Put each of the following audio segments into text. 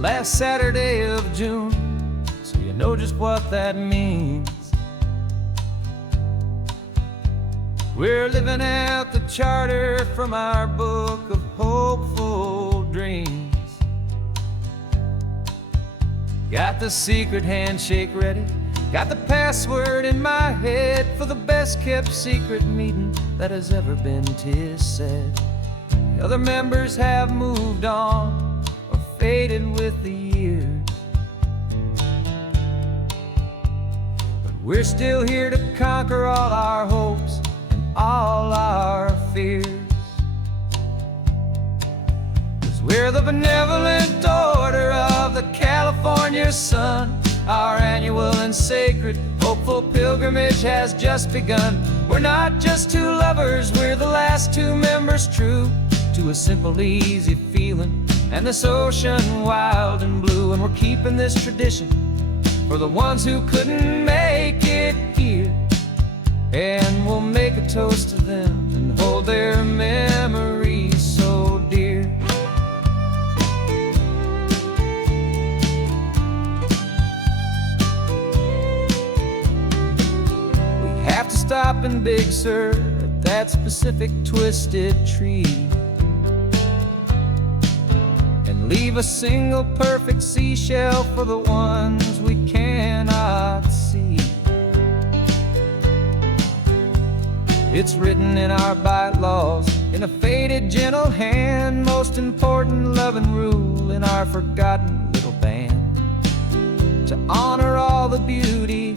last Saturday of June, so you know just what that means. We're living out the charter from our book of hopeful dreams. Got the secret handshake ready, got the password in my head for the best kept secret meeting that has ever been, 'tis said. The other members have moved on or faded with the years, but we're still here to conquer all our hopes and all our fears. 'Cause we're the benevolent order of the California sun. Our annual and sacred hopeful pilgrimage has just begun. We're not just two lovers, we're the last two members true to a simple, easy feeling and this ocean wild and blue. And we're keeping this tradition for the ones who couldn't make it here, and we'll make a toast to them and hold their memories so dear. We have to stop in Big Sur at that specific twisted tree and leave a single perfect seashell for the ones we cannot see. It's written in our bylaws in a faded gentle hand, most important loving rule in our forgotten little band, to honor all the beauty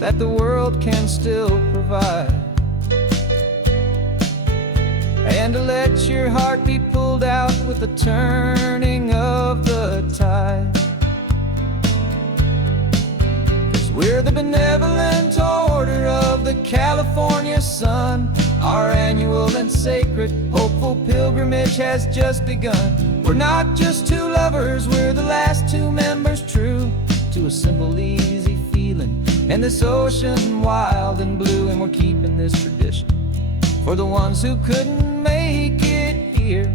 that the world can still provide, and to let your heart be pulled out with the turning of the tide. 'Cause we're the benevolent order of the California sun. Our annual and sacred hopeful pilgrimage has just begun. We're not just two lovers, we're the last two members true to a simple, easy feeling and this ocean wild and blue. And we're keeping this tradition for the ones who couldn't make it here,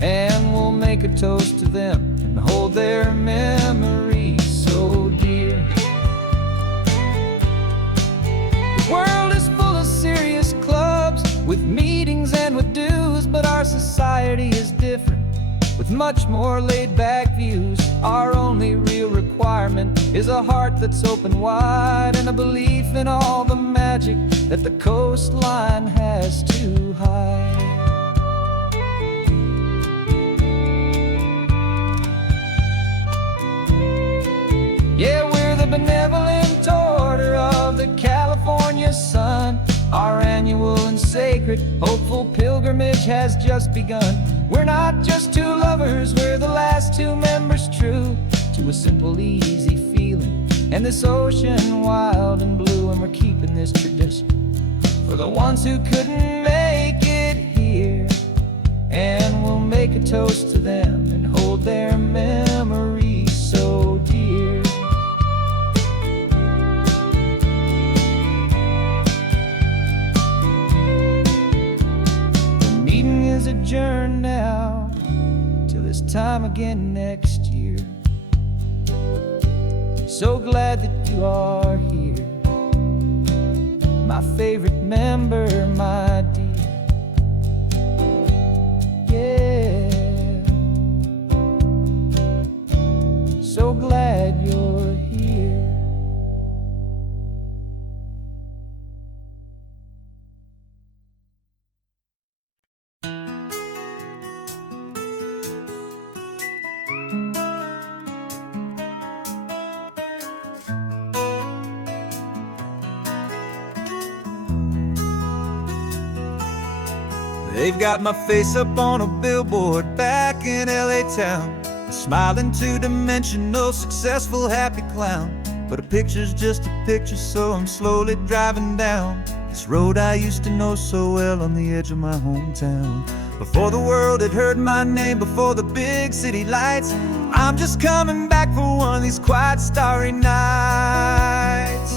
and we'll make a toast to them and hold their memories so dear. The world is full of serious clubs with meetings and with dues, but our society is different with much more laid-back views. Our only real requirement is a heart that's open wide and a belief in all the magic that the coastline has to hide. Yeah, we're the benevolent order of the California sun. Our annual and sacred hopeful pilgrimage has just begun. We're not just two lovers, we're the last two members true to a simple, easy feeling and this ocean wild and blue. And we're keeping this tradition for the ones who couldn't make it here, and we'll make a toast to them and hold their memories so dear. The meeting is adjourned now till this time again next year. So glad that you are here, my favorite member, my dear. Yeah, so glad you're here. They've got my face up on a billboard back in LA town, a smiling two-dimensional, successful, happy clown. But a picture's just a picture, so I'm slowly driving down this road I used to know so well on the edge of my hometown. Before the world had heard my name, before the big city lights, I'm just coming back for one of these quiet, starry nights.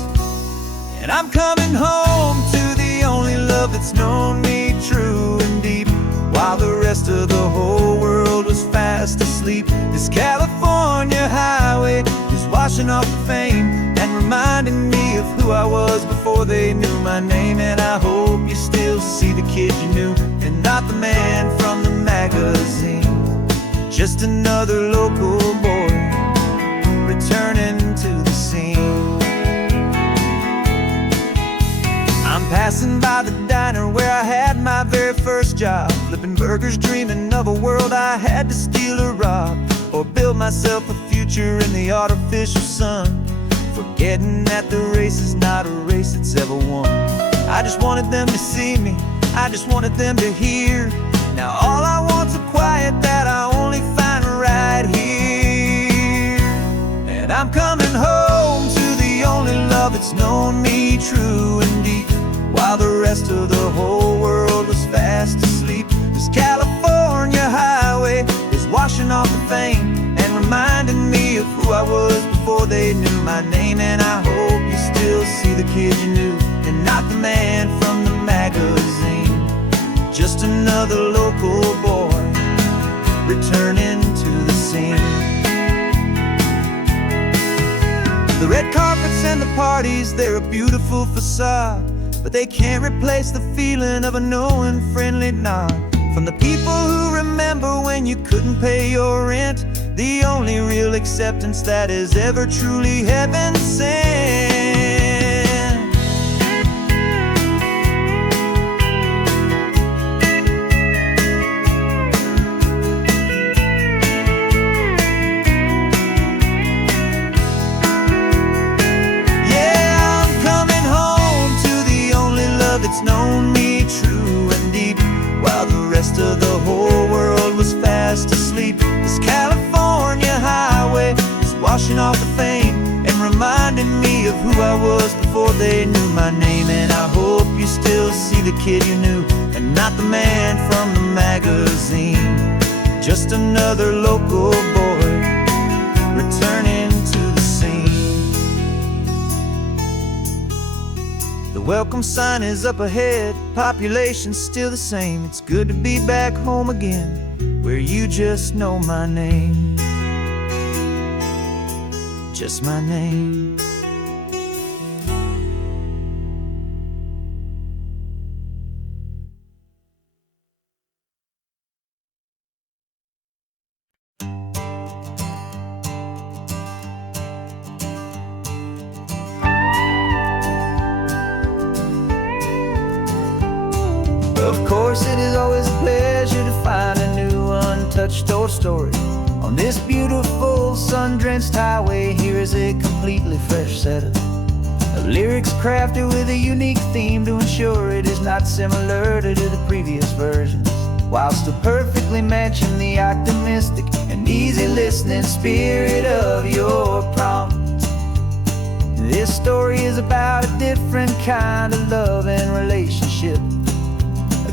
And I'm coming home to the only love that's known me true and deep, while the rest of the whole world was fast asleep. sleep. This California highway is washing off the fame and reminding me of who I was before they knew my name. And I hope you still see the kid you knew and not the man from the magazine. Just another local boy returning to the scene. I'm passing by the diner where I had my very first job, flipping burgers, dreaming of a world I had to steal or rob, or build myself a future in the artificial sun, forgetting that the race is not a race that's ever won. I just wanted them to see me, I just wanted them to hear. Now all I want's a quiet that I only find right here. And I'm coming home to the only love that's known me true and deep, while the rest of the whole world was fast asleep. This California highway is washing off the fame and reminding me of who I was before they knew my name. And I hope you still see the kid you knew and not the man from the magazine. Just another local boy returning to the scene. The red carpets and the parties, they're a beautiful facade, but they can't replace the feeling of a knowing friendly nod from the people who remember when you couldn't pay your rent, the only real acceptance that is ever truly heaven sent. It's known me true and deep, while the rest of the whole world was fast asleep. This California highway is washing off the fame and reminding me of who I was before they knew my name. And I hope you still see the kid you knew and not the man from the magazine. Just another local boy returning to the scene. The welcome sign is up ahead, population's still the same. It's good to be back home again, where you just know my name. Just my name. Of course, it is always a pleasure to find a new untouched old story. On this beautiful sun-drenched highway, here is a completely fresh set of lyrics crafted with a unique theme to ensure it is not similar to the previous versions, while still perfectly matching the optimistic and easy listening spirit of your prompt. This story is about a different kind of love and relationship.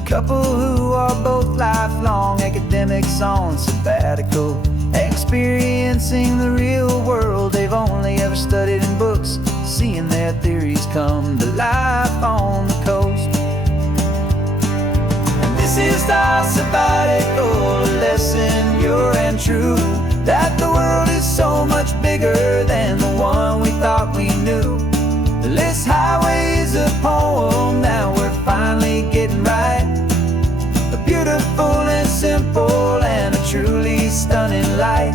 Couple who are both lifelong academics on sabbatical, experiencing the real world they've only ever studied in books, seeing their theories come to life on the coast. And this is our sabbatical lesson, pure and true, that the world is so much bigger than the one we thought we knew. This highway is a poem that we're finally getting right. Beautiful and simple and a truly stunning light.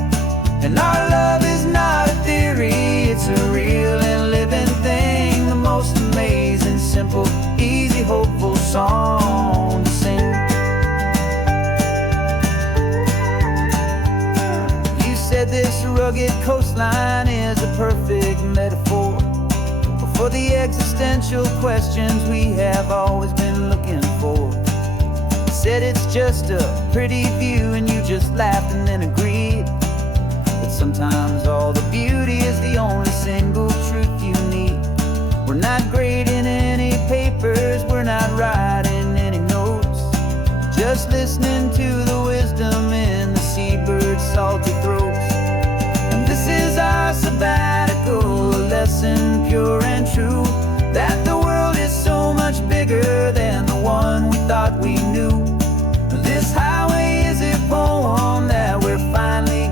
And our love is not a theory, it's a real and living thing. The most amazing, simple, easy, hopeful song to sing. You said this rugged coastline is a perfect metaphor for the existential questions we have always been looking for. Said it's just a pretty view and you just laughed and then agreed that sometimes all the beauty is the only single truth you need. We're not grading any papers, we're not writing any notes, just listening to the wisdom in the seabird's salty throats. And this is our sabbatical lesson, pure and true, that the world is so much bigger than the one we thought we knew. This highway is a poem that we're finally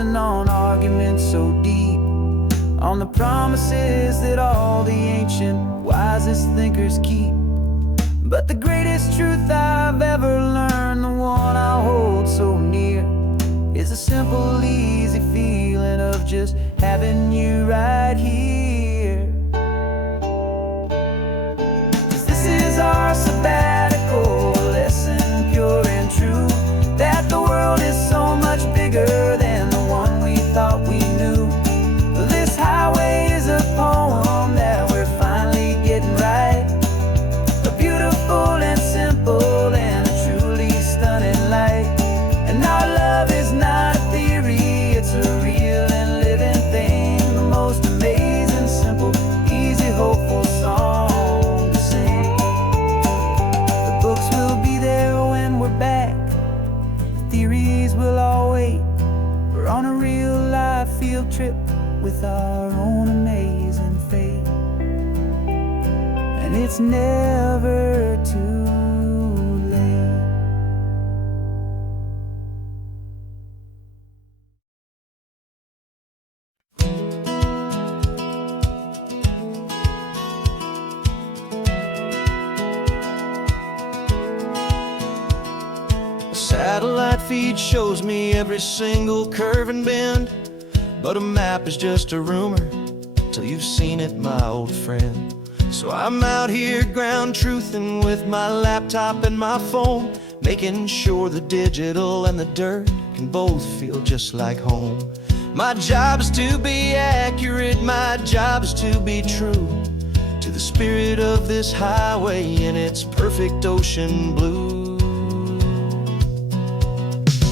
dancing on arguments so deep, on the promises that all the ancient wisest thinkers keep. But the greatest truth I've ever learned, the one I hold so near, is a simple, easy feeling of just having you right here. 'Cause this is our sabbatical lesson, pure and true, that the world is so much bigger than the one we thought we knew. This highway is a poem that we're finally getting right, a beautiful and simple and a truly stunning light. And our love is not a theory, it's a real and living thing, the most amazing, simple, easy, hopeful song to sing. The books will be there when we're back, the theories will all wait. We're on a real life field trip with our own amazing fate, and it's never too late. A satellite feed shows me every single curve and bend, but a map is just a rumor till you've seen it, my old friend. So I'm out here ground truthing with my laptop and my phone, making sure the digital and the dirt can both feel just like home. My job is to be accurate, my job is to be true to the spirit of this highway in its perfect ocean blue.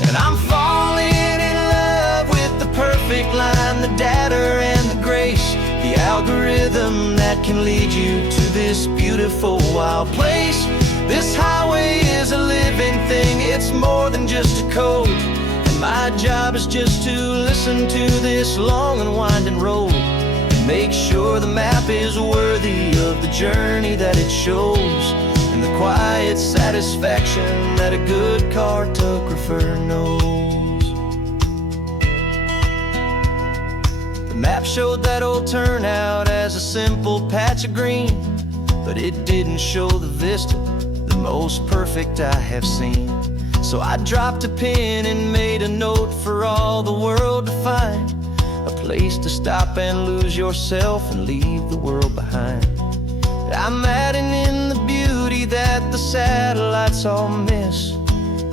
And I'm falling in love with the perfect line, the data and the grace, the algorithm that can lead you to this beautiful wild place. This highway is a living thing, it's more than just a code, and my job is just to listen to this long and winding road and make sure the map is worthy of the journey that it shows, and the quiet satisfaction that a good cartographer knows. The map showed that old turnout as a simple patch of green, but it didn't show the vista, the most perfect I have seen. So I dropped a pin and made a note for all the world to find, a place to stop and lose yourself and leave the world behind. I'm adding in the beauty that the satellites all miss,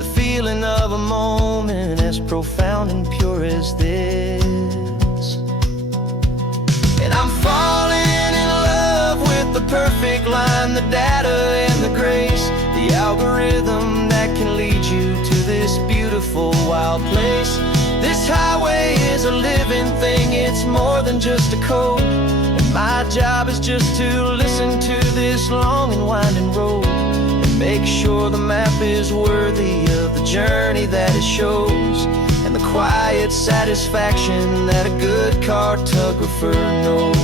the feeling of a moment as profound and pure as this. And I'm falling in love with the perfect line, the data and the grace, the algorithm that can lead you to this beautiful wild place. This highway is a living thing, it's more than just a code, and my job is just to listen to this long and winding road and make sure the map is worthy of the journey that it shows, and the quiet satisfaction that a good cartographer knows.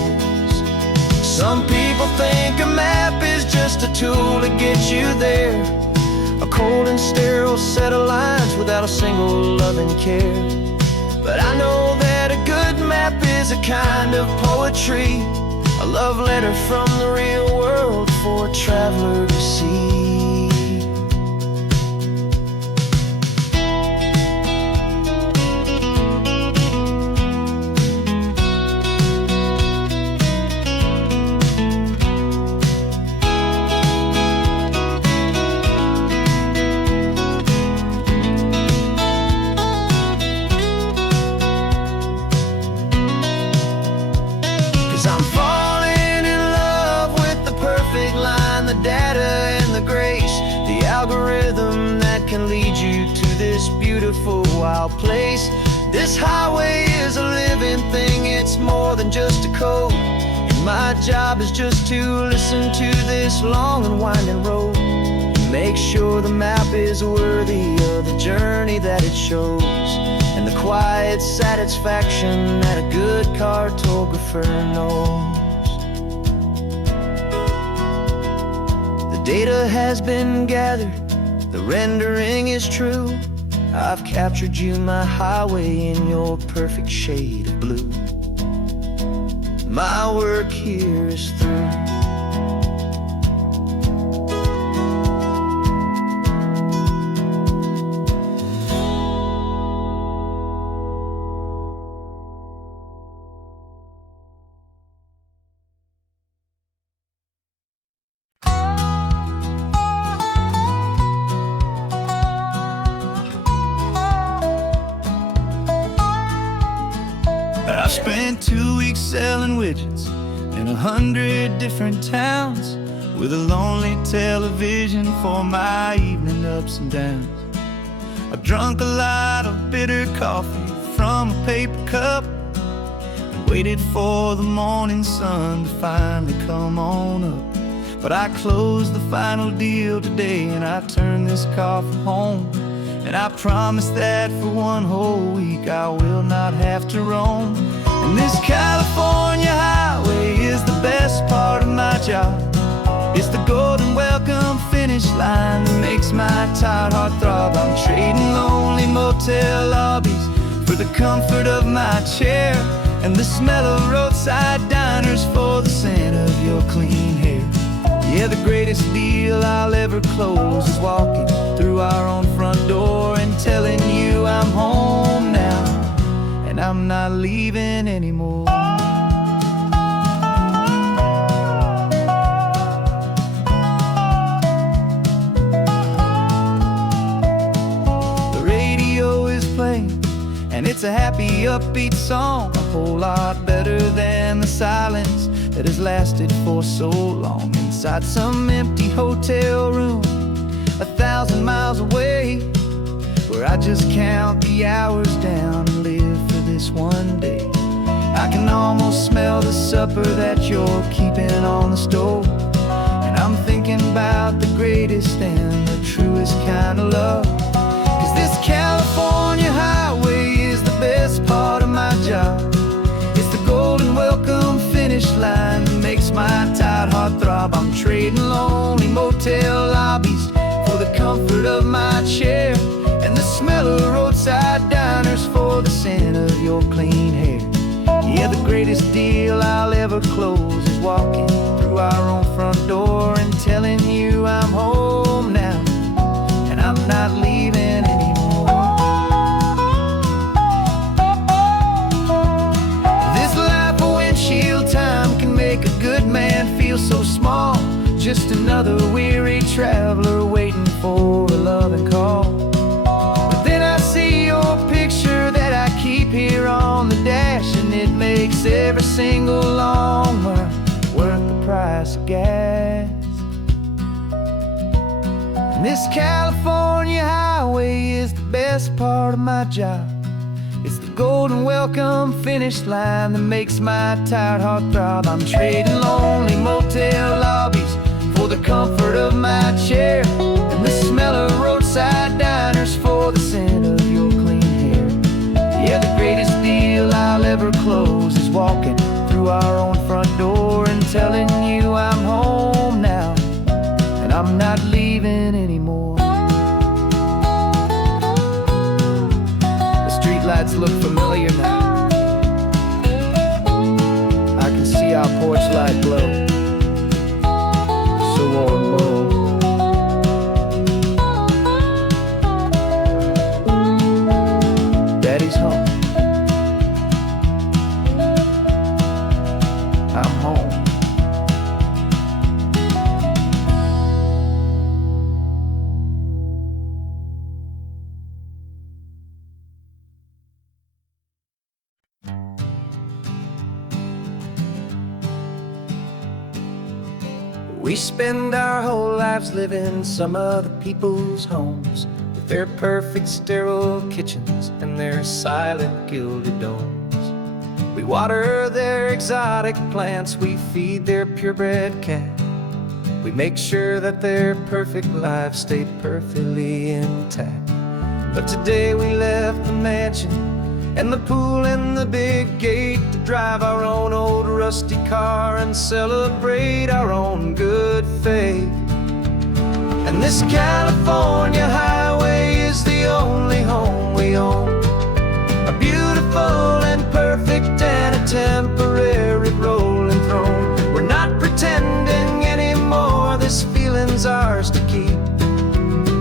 Some people think a map is just a tool to get you there, a cold and sterile set of lines without a single loving care. But I know that a good map is a kind of poetry, a love letter from the real world for a traveler to see. I'm falling in love with the perfect line, the data and the grace, the algorithm that can lead you to this beautiful wild place. This highway is a living thing, it's more than just a code, and my job is just to listen to this long and winding road and make sure the map is worthy of the journey that it shows, and the quiet satisfaction that a good cartographer knows. The data has been gathered, the rendering is true, I've captured you, my highway, in your perfect shade of blue. My work here is through. I spent 2 weeks selling widgets in 100 different towns, with a lonely television for my evening ups and downs. I've drunk a lot of bitter coffee from a paper cup, and waited for the morning sun to finally come on up. But I closed the final deal today, and I turned this coffee home. And I promise that for one whole week I will not have to roam. And this California highway is the best part of my job. It's the golden welcome finish line that makes my tired heart throb. I'm trading lonely motel lobbies for the comfort of my chair, and the smell of roadside diners for the scent of your clean hair. Yeah, the greatest deal I'll ever close is walking through our own front door and telling you I'm home now, and I'm not leaving anymore. The radio is playing, and it's a happy, upbeat song, a whole lot better than the silence that has lasted for so long. Inside some empty hotel room 1,000 miles away, where I just count the hours down and live for this one day. I can almost smell the supper that you're keeping on the stove, and I'm thinking about the greatest and the truest kind of love. 'Cause this California highway is the best part of my job. It's the golden welcome finish line that makes my tired heart throb. I'm trading lonely motel lobbies for the comfort of my chair, and the smell of roadside diners for the scent of your clean hair. Yeah, the greatest deal I'll ever close is walking through our own front door and telling you I'm home now, and I'm not leaving anymore. This life of windshield time can make a good man feel so small, just another weary traveler waiting for a loving call. But then I see your picture that I keep here on the dash, and it makes every single long mile worth the price of gas. And this California highway is the best part of my job. It's the golden welcome finish line that makes my tired heart throb. I'm trading lonely motel lobbies for the comfort of my chair, and the smell of roadside diners for the scent of your clean hair. Yeah, the greatest deal I'll ever close is walking through our own front door and telling you I'm home now, and I'm not leaving anymore. The streetlights look familiar now. I can see our porch light glow, so warm, low. Daddy's home. I'm home. We spend our whole lives living some other people's homes, with their perfect sterile kitchens and their silent gilded domes. We water their exotic plants, we feed their purebred cat. We make sure that their perfect lives stay perfectly intact. But today we left the mansion and the pool and the big gate to drive our own old rusty car and celebrate our own good faith. And this California highway is the only home we own. A beautiful and perfect and a temporary rolling throne. We're not pretending anymore, this feeling's ours to keep.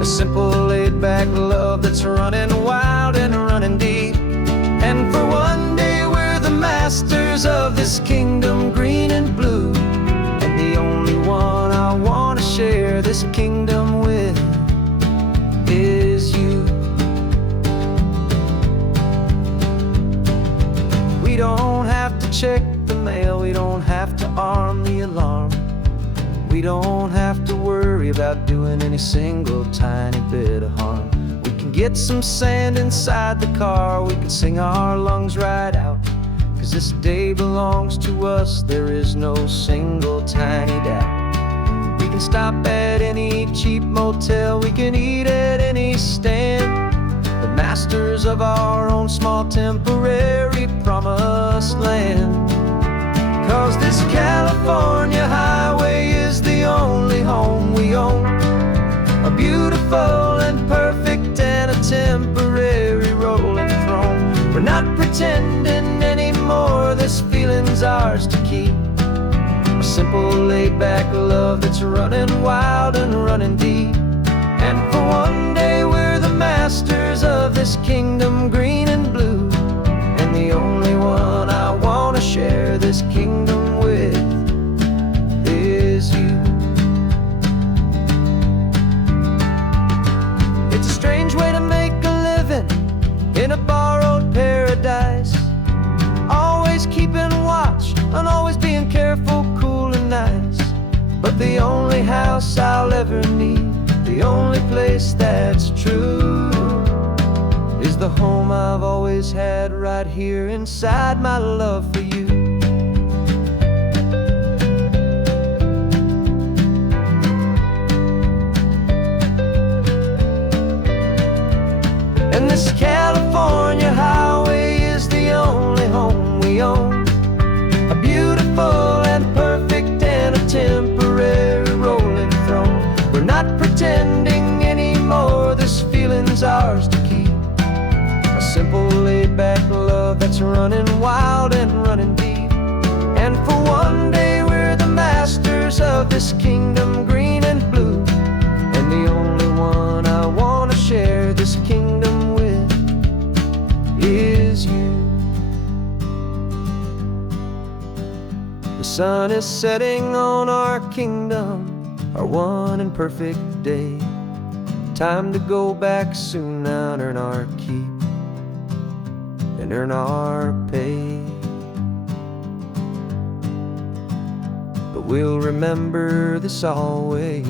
A simple laid-back love that's running wild and running deep. And for one day we're the masters of this kingdom, green and blue. And the only one I want to share this kingdom with is you. We don't have to check the mail, we don't have to arm the alarm. We don't have to worry about doing any single tiny bit of harm. We can get some sand inside the car, we can sing our lungs right out. 'Cause this day belongs to us, there is no single tiny doubt. We can stop at any cheap motel, we can eat at any stand. The masters of our own small temporary promised land. 'Cause this California highway is the only home we own. A beautiful and perfect and a temporary rolling throne. We're not pretending anymore, this feeling's ours to keep. A simple laid-back love that's running wild and running deep. And for one day we're the masters of this kingdom, green and blue. And the only one I want to share this kingdom with is you. It's a strange way to make a living in a borrowed paradise. Always keeping watch and always being careful, cool and nice. But the only house I'll ever need, the only place that's true, is the home I've always had right here inside my love for you. And this California highway is the only home we own. A beautiful and perfect and a temporary rolling throne. We're not pretending anymore, this feeling's ours to keep. A simple laid-back love that's running wild and running deep. And for one day we're the masters of this kingdom, green and blue. And the only one I want to share this kingdom with is you. The sun is setting on our kingdom, our one and perfect day. Time to go back soon now and earn our keep and earn our pay. But we'll remember this always,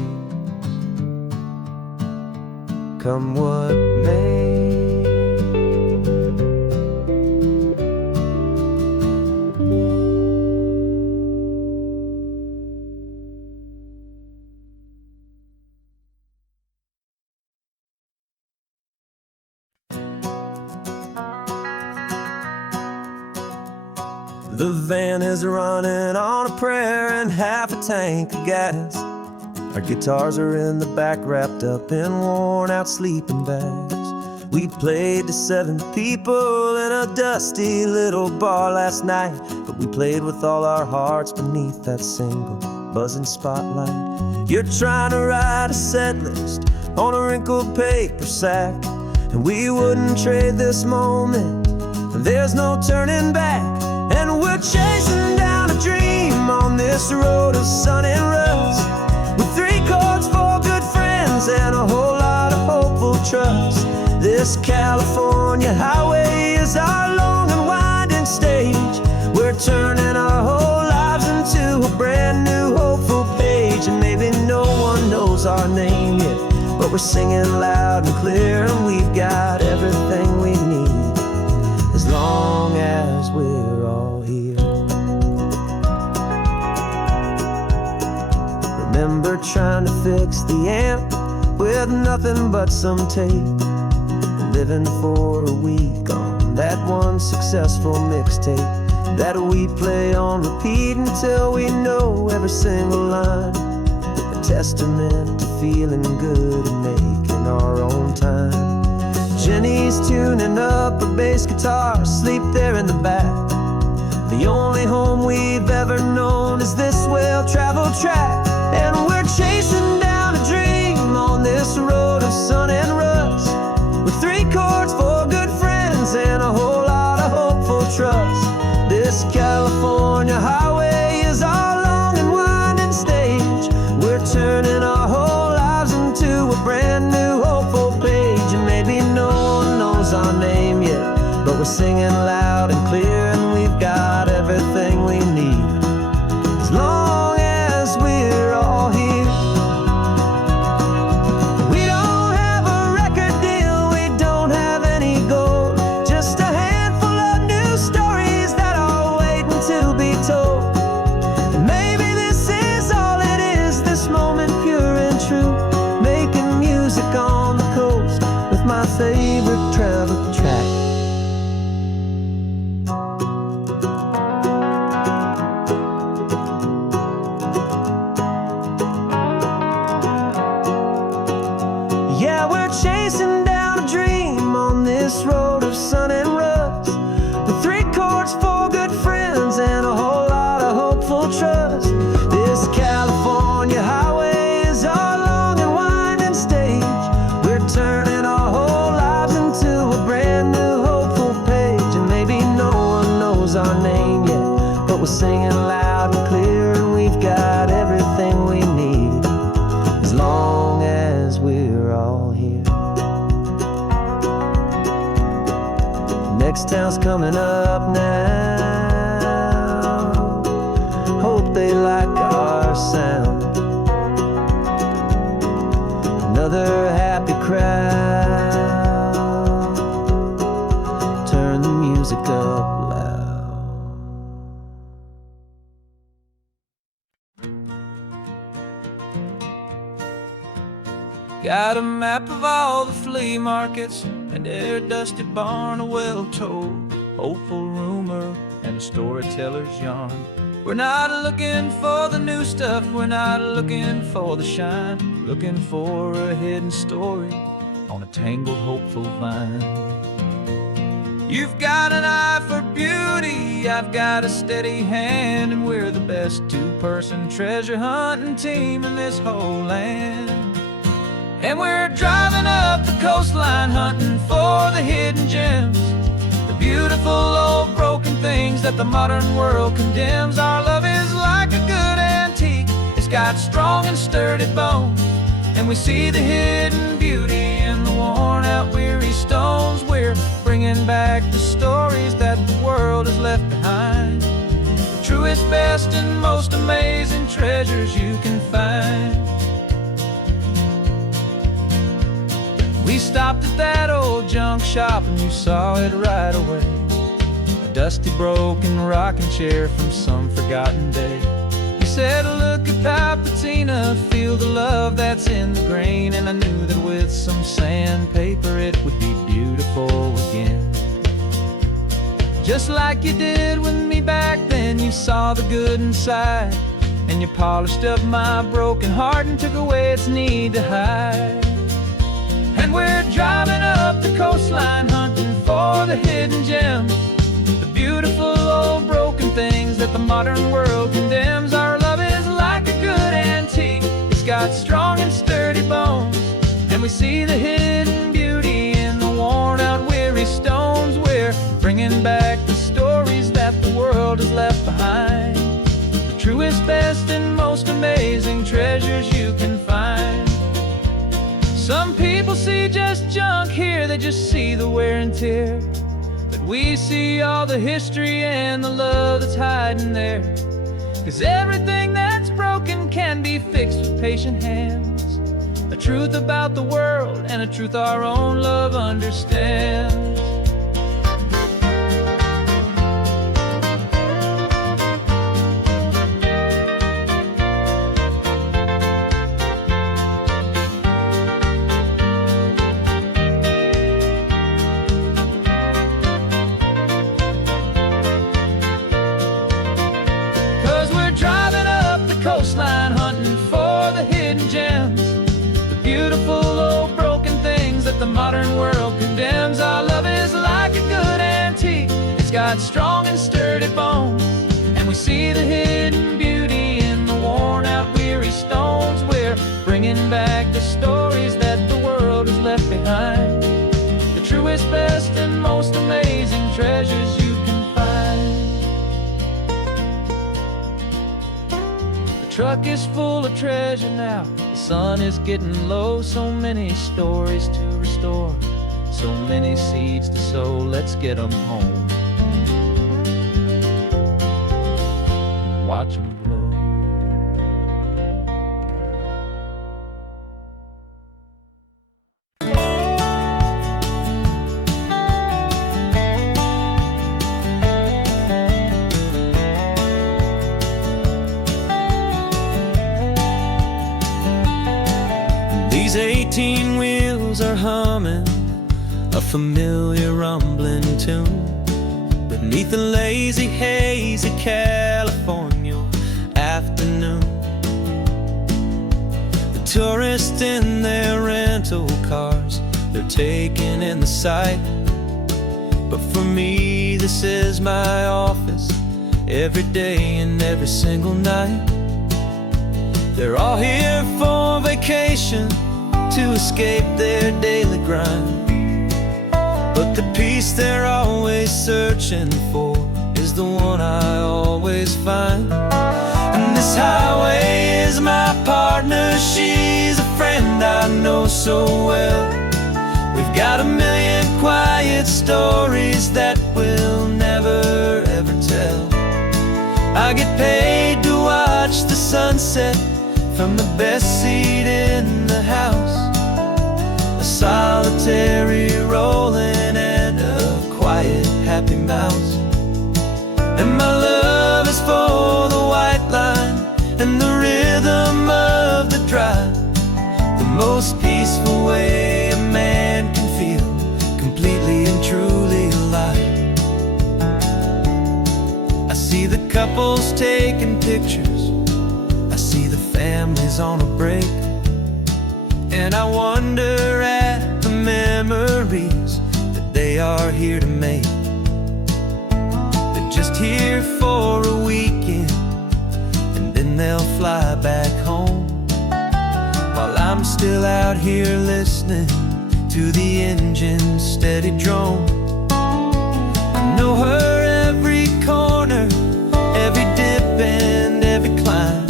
come what may. The van is running on a prayer and half a tank of gas. Our guitars are in the back, wrapped up in worn-out sleeping bags. We played to 7 people in a dusty little bar last night, but we played with all our hearts beneath that single buzzing spotlight. You're trying to write a set list on a wrinkled paper sack, and we wouldn't trade this moment. There's no turning back. And we're chasing down a dream on this road of sun and rust, with 3 chords, 4 good friends, and a whole lot of hopeful trust. This California highway is our long and winding stage. We're turning our whole lives into a brand new hopeful page. And maybe no one knows our name yet, but we're singing loud and clear, and we've got everything we need as long as we're all here. Remember trying to fix the amp with nothing but some tape, living for a week on that one successful mixtape that we play on repeat until we know every single line. A testament to feeling good and making our own time. Jenny's tuning up a bass guitar, asleep there in the back. The only home we've ever known is this well-traveled track. And we're chasing down a dream on this road of sun and rust, with 3 chords, 4 good friends, and a whole lot of hopeful trust. This California highway is our long and winding stage. We're turning our whole lives into a brand new hopeful page. And maybe no one knows our name yet, but we're singing loud and clear, and we've got everything we need, as long as we're all here. We don't have a record deal, we don't have any gold, just a handful of new stories that are waiting to be told. And maybe this is all it is, this moment pure and true, making music on the coast with my favorite travel track. Yeah, we're chasing down a dream on this road of sun and rust, with 3 chords, 4 good friends, and a whole lot of hopeful trust. This California highway is our long and winding stage. We're turning our whole lives into a brand new hopeful page. And maybe no one knows our name yet, but we're singing loud and clear, and we've got everything we need, as long as we're all here. Next town's coming up now, hope they like our sound. Another happy crowd, turn the music up loud. Got a map of all the flea markets and their dusty barn, a well-told hopeful rumor and a storyteller's yarn. We're not looking for the new stuff, we're not looking for the shine, looking for a hidden story on a tangled hopeful vine. You've got an eye for beauty, I've got a steady hand, and we're the best 2-person treasure hunting team in this whole land. And we're driving up the coastline hunting for the hidden gems, the beautiful old broken things that the modern world condemns. Our love is like a good antique, it's got strong and sturdy bones, and we see the hidden beauty in the worn out weary stones. We're bringing back the stories that the world has left behind, the truest, best, and most amazing treasures you can find. We stopped at that old junk shop and you saw it right away, a dusty broken rocking chair from some forgotten day. You said, look at that patina, feel the love that's in the grain, and I knew that with some sandpaper it would be beautiful again. Just like you did with me back then, you saw the good inside, and you polished up my broken heart and took away its need to hide. And we're driving up the coastline hunting for the hidden gems, the beautiful old broken things that the modern world condemns. Our love is like a good antique, it's got strong and sturdy bones, and we see the hidden beauty in the worn out weary stones. We're bringing back the stories that the world has left behind, the truest, best, and most amazing treasures you can find. Some people see just junk here, they just see the wear and tear, but we see all the history and the love that's hiding there. 'Cause everything that's broken can be fixed with patient hands, a truth about the world and a truth our own love understands. 'Cause we're driving up the coastline hunting for the hidden gems, the beautiful old broken things that the modern world condemns. and sturdy bones, and we see the hidden beauty in the worn-out, weary stones. We're bringing back the stories that the world has left behind, the truest, best, and most amazing treasures you can find. The truck is full of treasure now, the sun is getting low. So many stories to restore, so many seeds to sow. Let's get them home, watch them blow. These 18 wheels are humming a familiar rumbling tune beneath a lazy, hazy California afternoon. The tourists in their rental cars, they're taking in the sight. But for me, this is my office, every day and every single night. They're all here for vacation, to escape their daily grind. But the peace they're always searching for is the one I always find. And this highway is my partner, she's a friend I know so well. We've got a million quiet stories that we'll never ever tell. I get paid to watch the sunset from the best seat in the house, a solitary rolling and a quiet, happy mouse. And my love is for the white line and the rhythm of the drive, the most peaceful way a man can feel completely and truly alive. I see the couples taking pictures, I see the families on a break, and I wonder at the memories that they are here to make. They're just here for a weekend, and then they'll fly back home, while I'm still out here listening to the engine's steady drone. I know her every corner, every dip and every climb,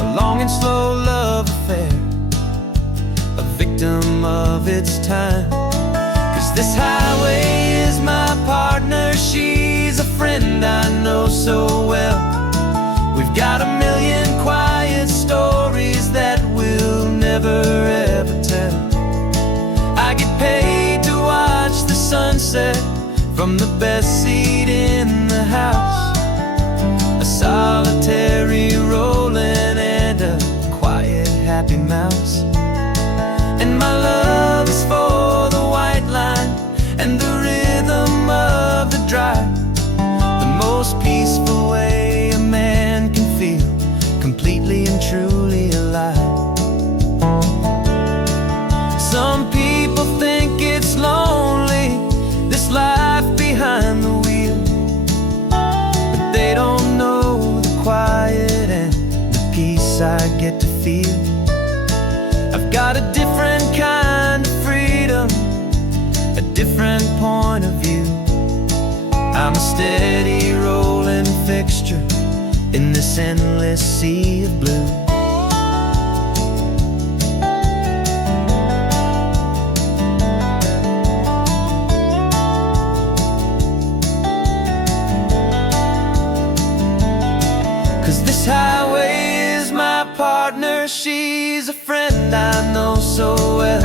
a long and slow love affair, a victim of its time. 'Cause this highway is my partner, she's a friend I know so well. We've got a million quiet stories that we'll never ever tell. I get paid to watch the sunset from the best seat in the house, a solitary rolling and a quiet, happy mouse. And my love is for the white line and the rhythm of the drive, the most peaceful way a man can feel completely and truly alive. Some people think it's lonely, this life behind the wheel, but they don't know the quiet and the peace I get to feel. I've got a different kind of freedom, a different point of view. I'm a steady rolling fixture in this endless sea of blue. This highway is my partner, she's a friend I know so well.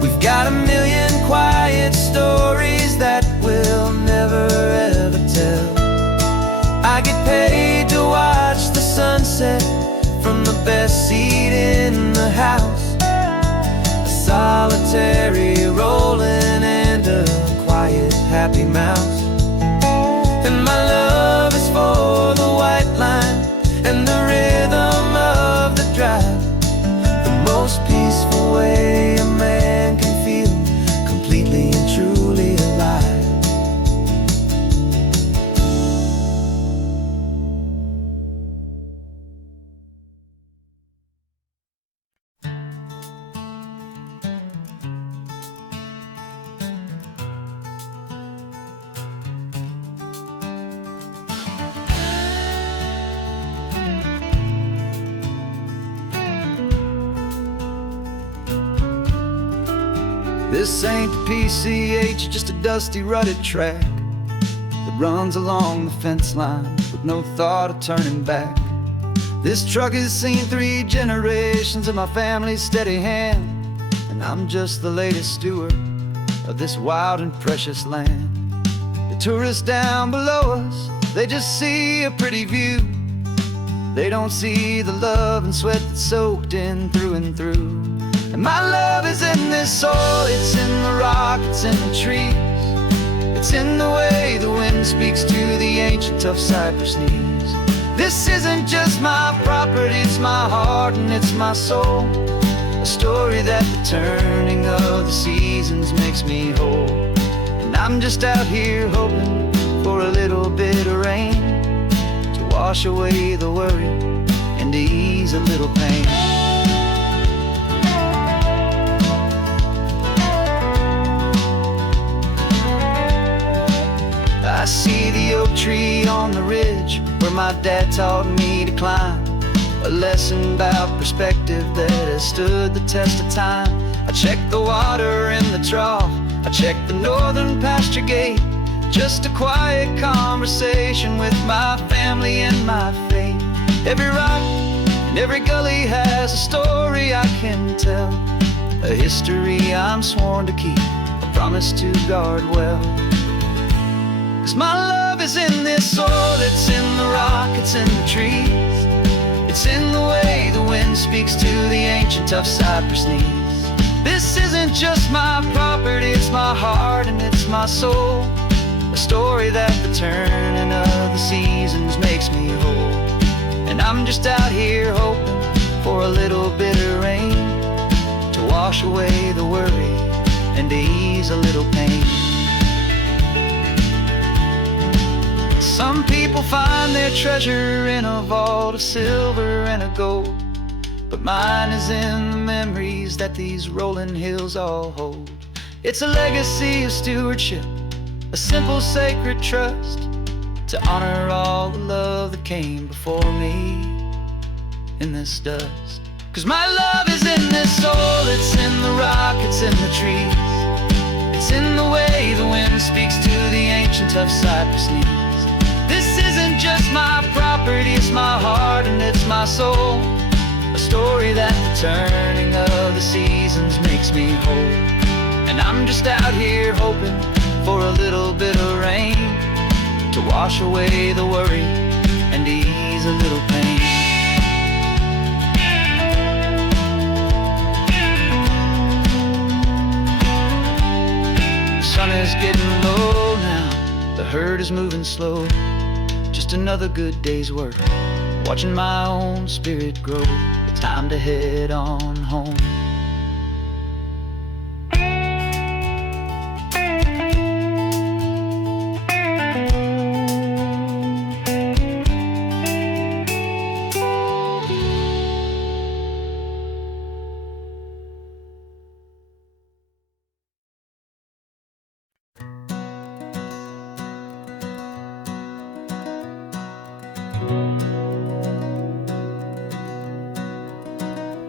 We've got a million quiet stories that we'll never ever tell. I get paid to watch the sunset from the best seat in the house, a solitary rolling and a quiet, happy mouse. And my love is for the white line and the rhythm of the drive, the most peaceful way a man can feel completely and truly alive. This ain't the PCH, just a dusty rutted track that runs along the fence line with no thought of turning back. This truck has seen 3 generations of my family's steady hand, and I'm just the latest steward of this wild and precious land. The tourists down below us, they just see a pretty view. They don't see the love and sweat that's soaked in through and through. And my love is in this soil, it's in the rock, it's in the trees. It's in the way the wind speaks to the ancient tough cypress knees. This isn't just my property, it's my heart and it's my soul. A story that the turning of the seasons makes me whole. And I'm just out here hoping for a little bit of rain to wash away the worry and to ease a little pain. I see the oak tree on the ridge where my dad taught me to climb. A lesson about perspective that has stood the test of time. I check the water in the trough, I check the northern pasture gate. Just a quiet conversation with my family and my faith. Every rock and every gully has a story I can tell, a history I'm sworn to keep, a promise to guard well. 'Cause my love is in this soil, it's in the rock, it's in the trees. It's in the way the wind speaks to the ancient tough cypress knees. This isn't just my property, it's my heart and it's my soul. A story that the turning of the seasons makes me whole. And I'm just out here hoping for a little bit of rain to wash away the worry and to ease a little pain. Some people find their treasure in a vault of silver and of gold, but mine is in the memories that these rolling hills all hold. It's a legacy of stewardship, a simple sacred trust, to honor all the love that came before me in this dust. 'Cause my love is in this soil, it's in the rock, it's in the trees. It's in the way the wind speaks to the ancient tough cypress knees. This isn't just my property, it's my heart and it's my soul. A story that the turning of the seasons makes me whole. And I'm just out here hoping for a little bit of rain to wash away the worry and ease a little pain. The sun is getting low now, the herd is moving slow. Just another good day's work, watching my own spirit grow. It's time to head on home.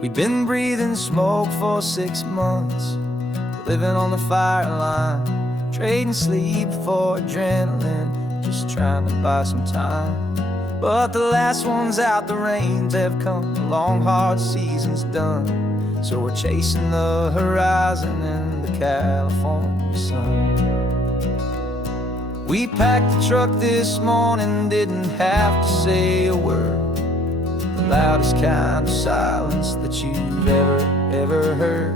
We've been breathing smoke for 6 months, living on the fire line, trading sleep for adrenaline, just trying to buy some time. But the last one's out, the rains have come, the long hard season's done. So we're chasing the horizon in the California sun. We packed the truck this morning, didn't have to say a word. Loudest kind of silence that you've ever heard.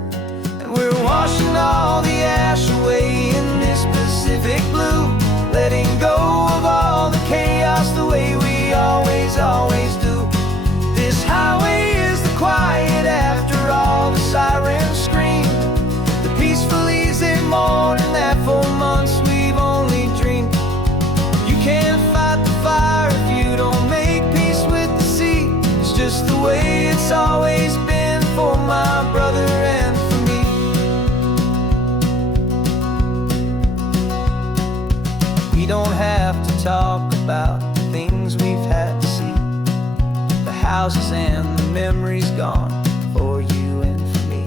And we're washing all the ash away in this Pacific blue, letting go of all the chaos the way we always do. This highway is the quiet after all the sirens scream, the peaceful easy morning that for months we've only dreamed. You can't fight the fire if you don't make peace with the sea. It's just the way it's always been for my brother and for me. We don't have to talk about the things we've had to see, the houses and the memories gone for you and for me.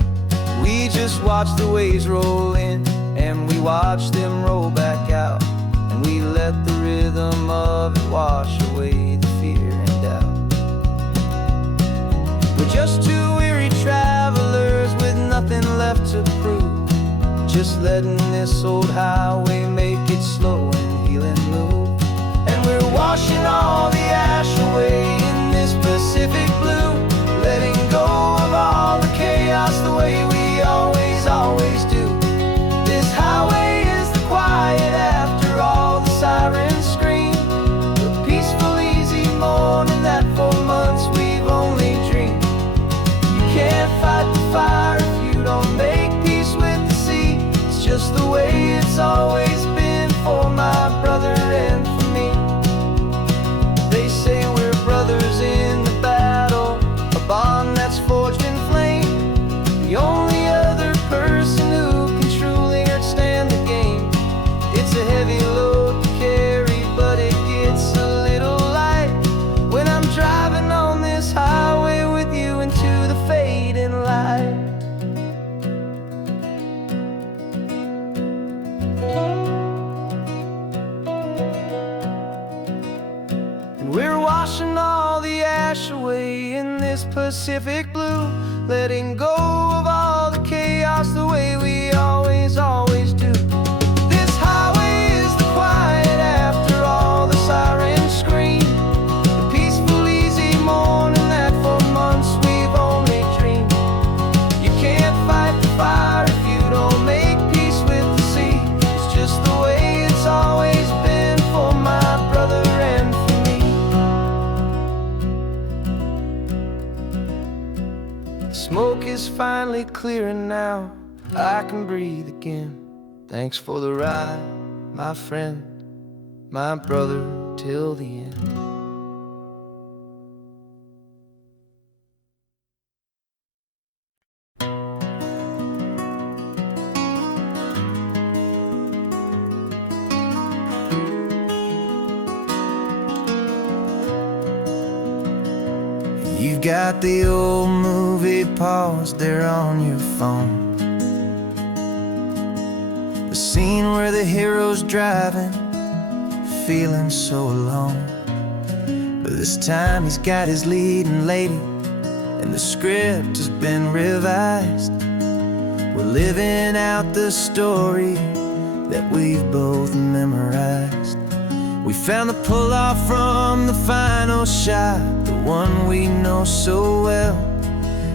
We just just watch the waves roll in, and we watch them roll back out, and we let the rhythm of it wash away the fear and doubt. We're just two weary travelers with nothing left to prove, just letting this old highway make it slow and healing move. And we're washing all the ash away in this Pacific blue, letting go of all the chaos the way we always do. This highway is the quiet after all the sirens scream, the peaceful, easy morning that for months we've only dreamed. You can't fight the fire if you don't make peace with the sea. It's just the way it's always been for my brother and for me. They say we're brothers in the battle, a bond that's forged in flame. The only other person who can truly understand the game. It's a heavy load to carry, but it gets a little light when I'm driving on this highway with you into the fading light. And we're washing all the ash away in this Pacific blue, letting go of all the chaos the way we always do. This highway is the quiet after all the sirens scream, the peaceful, easy morning that for months we've only dreamed. You can't fight the fire if you don't make peace with the sea. It's just the way it's always been for my brother and for me. The smoke is finally clearing now, I can breathe again. Thanks for the ride, my friend, my brother, till the end. You've got the old movie paused there on your phone, the scene where the hero's driving, feeling so alone. But this time he's got his leading lady, and the script has been revised. We're living out the story that we've both memorized. We found the pull-off from the final shot, the one we know so well.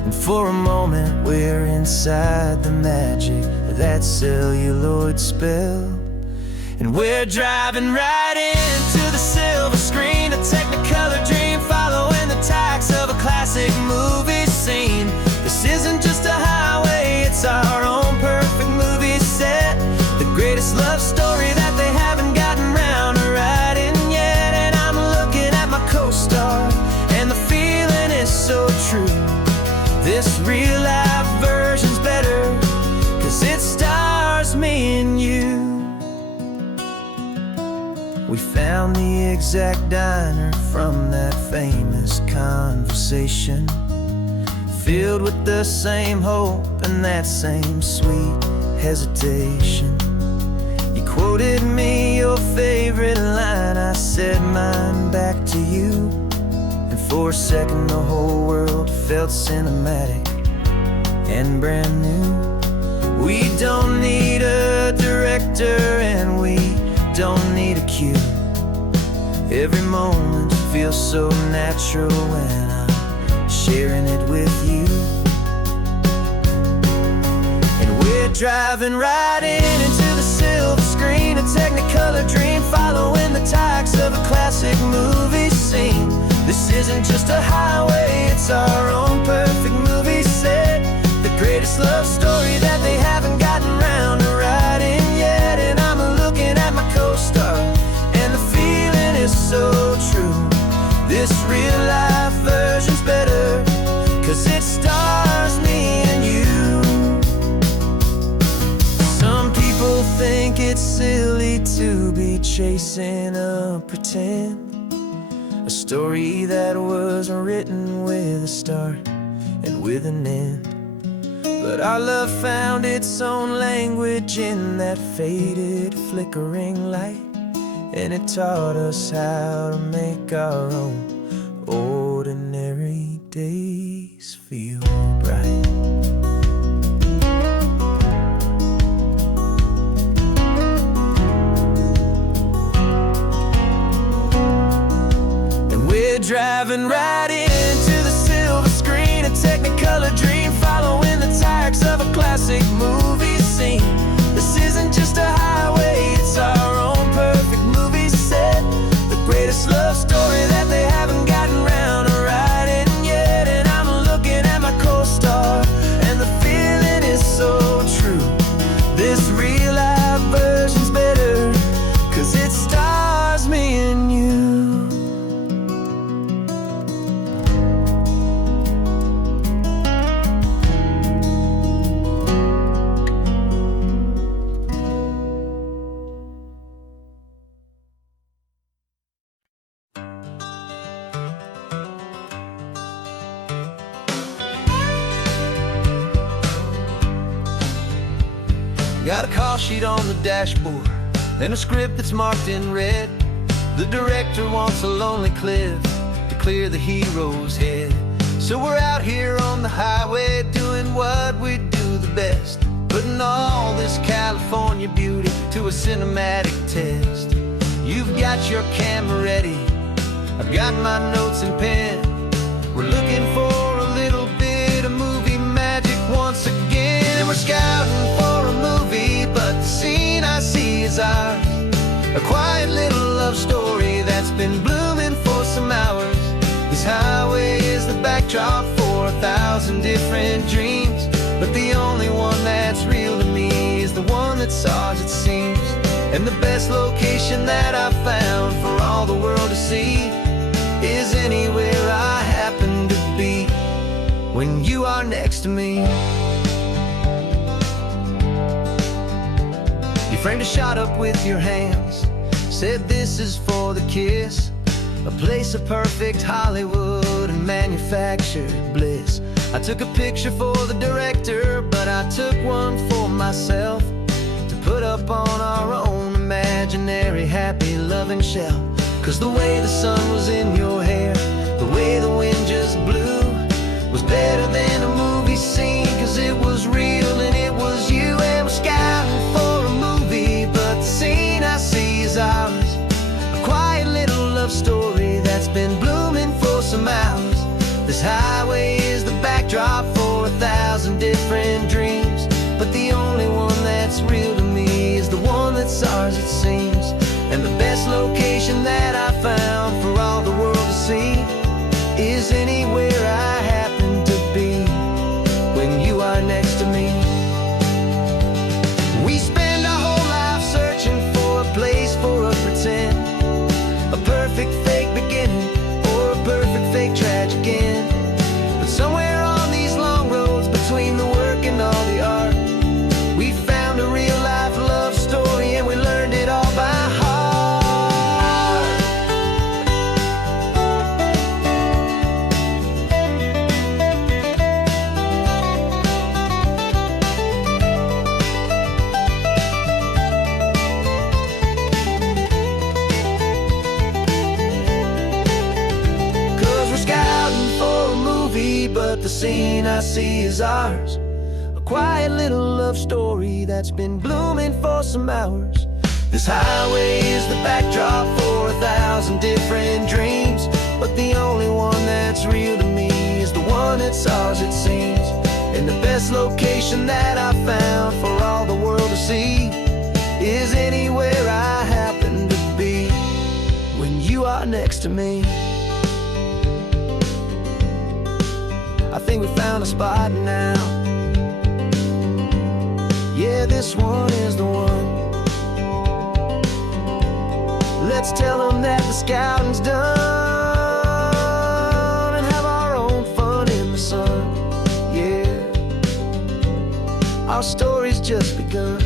And for a moment we're inside the magic of that celluloid spell. And we're driving right into the silver screen, a technicolor dream, following the tacks of a classic movie scene. This isn't just a highway, it's our own perfect movie set, the greatest love story that they haven't gotten round to writing yet. And I'm looking at my co-star, and the feeling is so true. This real-life version's better, 'cause it stars me and you. We found the exact diner from that famous conversation, filled with the same hope and that same sweet hesitation. You quoted me your favorite line, I said mine back to you. And for a second the whole world felt cinematic and brand new. We don't need a director and we don't need a cue. Every moment feels so natural when I'm sharing it with you. And we're driving right into the silver screen, a technicolor dream, following the tacks of a classic movie scene. This isn't just a highway, it's our own perfect movie set, the greatest love story that they haven't gotten round to writing yet. And I'm looking at my co-star, and the feeling is so true. This real-life version's better, 'cause it stars me and you. Some people think it's silly to be chasing a pretend, a story that was written with a start and with an end. But our love found its own language in that faded, flickering light, and it taught us how to make our own ordinary days feel bright. And we're driving right into the silver screen, a Technicolor dream, following the tires of a classic movie scene. This isn't just a highway, it's our own perfect movie set, the greatest love story that they haven't gotten round to writing yet. And I'm looking at my co-star, and the feeling is so true. This real life version's better, 'cause it stars me and you. Got a call sheet on the dashboard and a script that's marked in red. The director wants a lonely cliff to clear the hero's head. So we're out here on the highway doing what we do the best, putting all this California beauty to a cinematic test. You've got your camera ready, I've got my notes and pen. We're looking for a little bit of movie magic once again. And we're scouting for a movie, but the scene I see is ours. A quiet little love story that's been blooming for some hours. This highway is the backdrop for 1,000 different dreams, but the only one that's real to me is the one that's ours, it seems. And the best location that I've found for all the world to see is anywhere I happen to be when you are next to me. You framed a shot up with your hands, said this is for the kiss, a place of perfect Hollywood and manufactured bliss. I took a picture for the director, but I took one for myself to put up on our own imaginary happy loving shelf. 'Cause the way the sun was in your hair, the way the wind just blew, was better than a movie scene, 'cause it was real and it was you. And we're scouting for a movie, but the scene I see is ours. A quiet little love story that's been blooming for some hours. This highway is the backdrop for 1,000 different dreams, but the only one that's real to me is the one that's ours, it seems. And the best location that I found for all the world to see is anywhere I happen to be when you are next to me. We spend our whole life searching for a place for a pretend, a perfect fake beginning or a perfect fake tragic end. But somewhere on these long roads between the work and all the art, we found a real life love story, and we learned it all by heart. But the scene I see is ours. A quiet little love story that's been blooming for some hours. This highway is the backdrop for 1,000 different dreams, but the only one that's real to me is the one that's ours, it seems. And the best location that I found for all the world to see is anywhere I happen to be when you are next to me. I think we found a spot now. Yeah, this one is the one. Let's tell them that the scouting's done and have our own fun in the sun. Yeah, our story's just begun.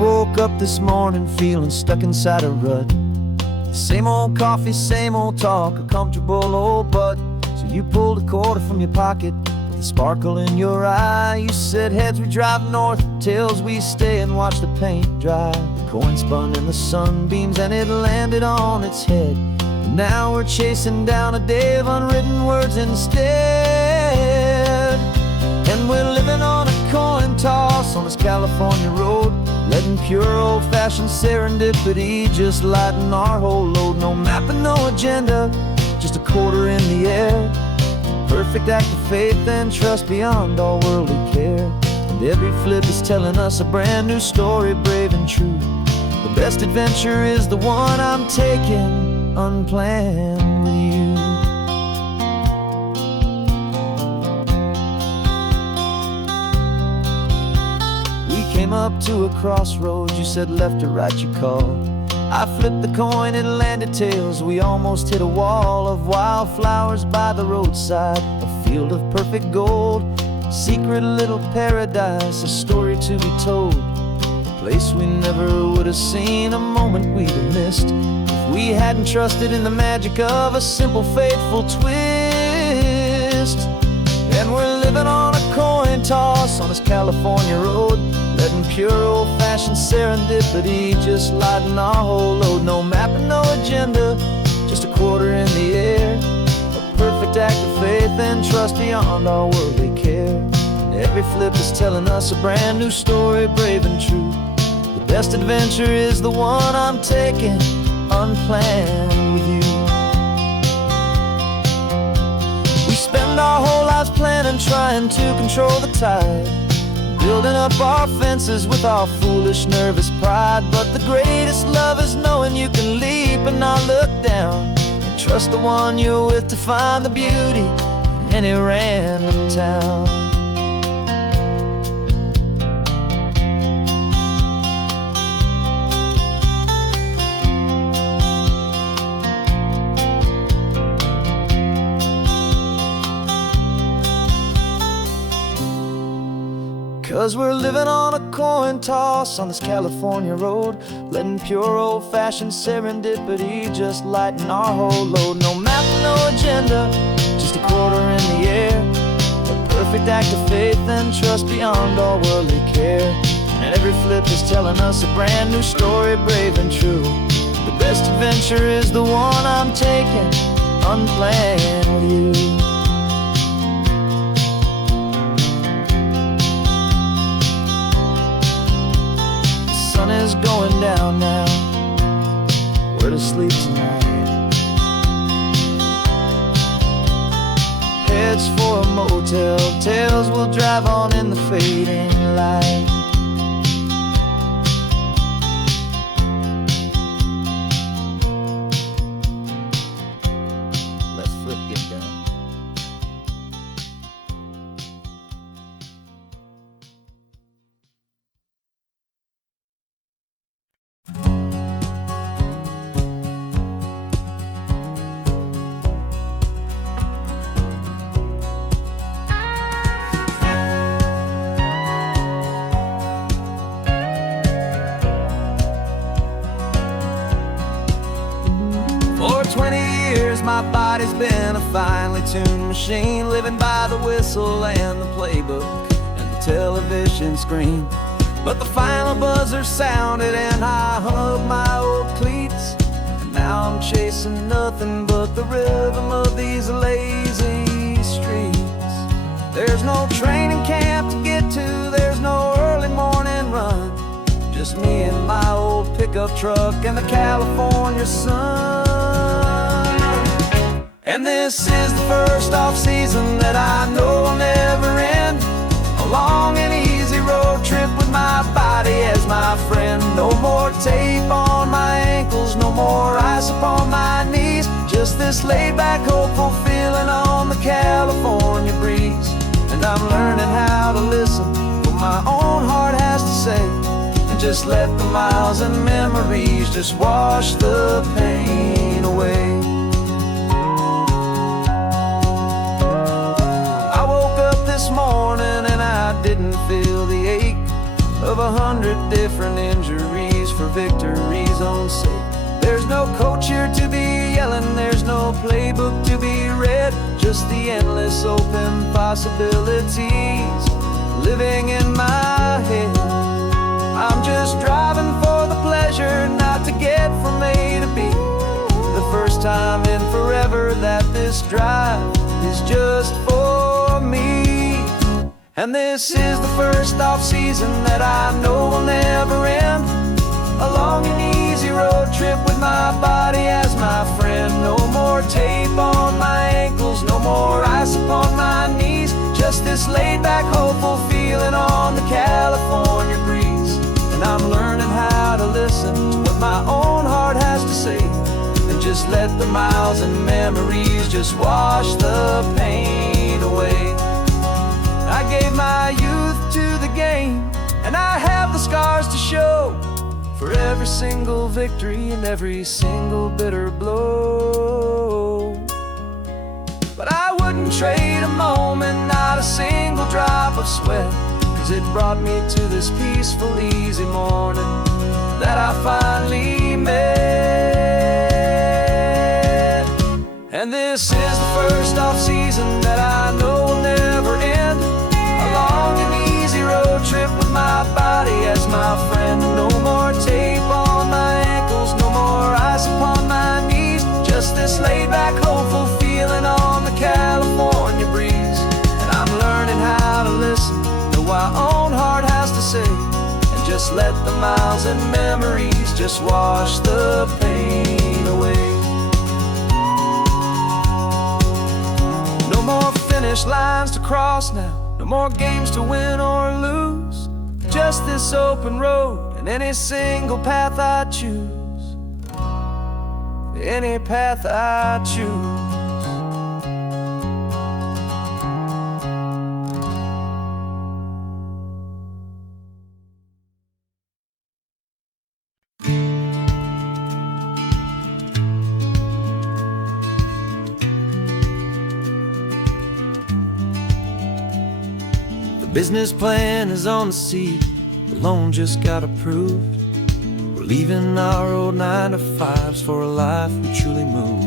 woke up this morning feeling stuck inside a rut. Same old coffee, same old talk, a comfortable old butt. So you pulled a quarter from your pocket with a sparkle in your eye. You said heads we drive north, tails we stay and watch the paint dry. The coin spun in the sunbeams and it landed on its head. But now we're chasing down a day of unwritten words instead. And we're living on a coin toss on this California road, letting pure old-fashioned serendipity just lighten our whole load. No map and no agenda, just a quarter in the air. Perfect act of faith and trust beyond all worldly care. And every flip is telling us a brand new story, brave and true. The best adventure is the one I'm taking unplanned with you. Came up to a crossroads, you said left or right you called. I flipped the coin, it landed tails. We almost hit a wall of wildflowers by the roadside, a field of perfect gold, secret little paradise, a story to be told. A place we never would have seen, a moment we'd have missed if we hadn't trusted in the magic of a simple faithful twist. And we're living on a coin toss on this California road, letting pure old-fashioned serendipity just lighten our whole load. No map and no agenda, just a quarter in the air. A perfect act of faith and trust beyond our worldly care. And every flip is telling us a brand new story, brave and true. The best adventure is the one I'm taking unplanned with you. We spend our whole lives planning, trying to control the tide, building up our fences with our foolish, nervous pride. But the greatest love is knowing you can leap and not look down, and trust the one you're with to find the beauty in any random town. 'Cause we're living on a coin toss on this California road, letting pure old-fashioned serendipity just lighten our whole load. No map, no agenda, just a quarter in the air. A perfect act of faith and trust beyond all worldly care. And every flip is telling us a brand new story, brave and true. The best adventure is the one I'm taking unplanned with you. Is going down now, where to sleep tonight? Heads for a motel, tails will drive on in the fading light. Let's flip get down. For 20 years my body's been a finely tuned machine, living by the whistle and the playbook and the television screen. But the final buzzer sounded and I hung up my old cleats, and now I'm chasing nothing but the rhythm of these lazy streets. There's no training camp to get to, there's no early morning run, just me and my old pickup truck and the California sun. And this is the first off-season that I know will never end. A long and easy road trip with my body as my friend. No more tape on my ankles, no more ice upon my knees. Just this laid-back, hopeful feeling on the California breeze. And I'm learning how to listen what my own heart has to say, and just let the miles and memories just wash the pain away. I woke up this morning and I didn't feel the ache. of 100 different injuries for victory's own sake. There's no coach here to be yelling, there's no playbook to be read, just the endless open possibilities living in my head. I'm just driving for the pleasure, not to get from A to B. The first time in forever that this drive is just for me. And this is the first off-season that I know will never end. A long and easy road trip with my body as my friend. No more tape on my ankles, no more ice upon my knees. Just this laid-back, hopeful feeling on the California breeze. And I'm learning how to listen to what my own heart has to say, and just let the miles and memories just wash the pain away. I gave my youth to the game, and I have the scars to show for every single victory and every single bitter blow. But I wouldn't trade a moment, not a single drop of sweat, 'cause it brought me to this peaceful, easy morning that I finally met. And this is the first off-season that I know will never end. A long and easy road trip with my body as my friend. No more tape on my ankles, no more ice upon my knees. Just this laid-back, hopeful feeling on the California breeze. And I'm learning how to listen to what my own heart has to say, and just let the miles and memories just wash the pain away. No more finish lines to cross now, no more games to win or lose. Just this open road and any single path I choose. Any path I choose. The business plan is on the seat, the loan just got approved. We're leaving our old 9-to-5s for a life we truly move.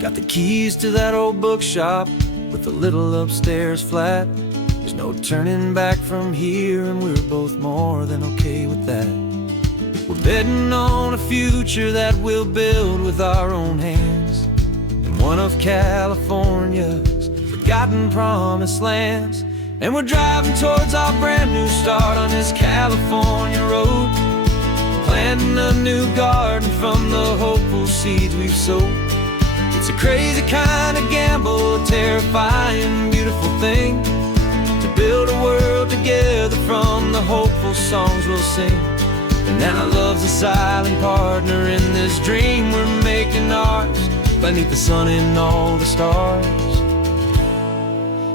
Got the keys to that old bookshop with a little upstairs flat. There's no turning back from here, and we're both more than okay with that. We're betting on a future that we'll build with our own hands, in one of California's forgotten promised lands. And we're driving towards our brand new start on this California road, planting a new garden from the hopeful seeds we've sowed. It's a crazy kind of gamble, a terrifying, beautiful thing, to build a world together from the hopeful songs we'll sing. And now love's a silent partner in this dream we're making ours, beneath the sun and all the stars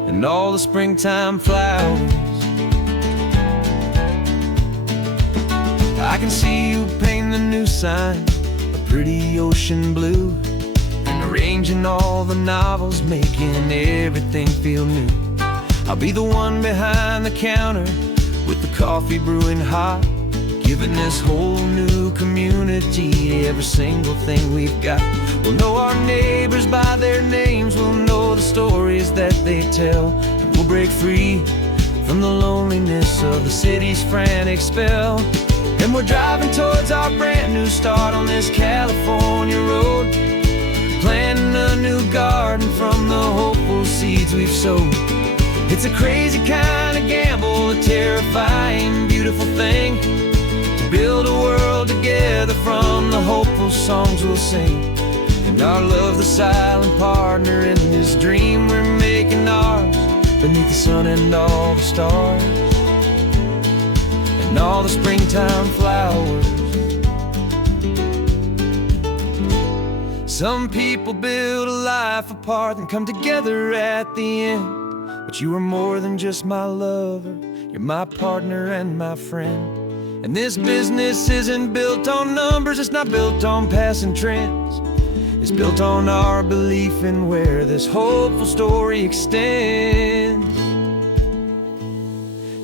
and all the springtime flowers. I can see you painting the new sign a pretty ocean blue, and arranging all the novels, making everything feel new. I'll be the one behind the counter with the coffee brewing hot, giving this whole new community every single thing we've got. We'll know our neighbors by their names, we'll know the stories that they tell, and we'll break free from the loneliness of the city's frantic spell. And we're driving towards our brand new start on this California road, planting a new garden from the hopeful seeds we've sowed. It's a crazy kind of gamble, a terrifying, beautiful thing, to build a world together from the hopeful songs we'll sing. And our love, the silent partner in this dream we're making ours, beneath the sun and all the stars and all the springtime flowers. Some people build a life apart and come together at the end, but you are more than just my lover, you're my partner and my friend. And this business isn't built on numbers, it's not built on passing trends. It's built on our belief in where this hopeful story extends.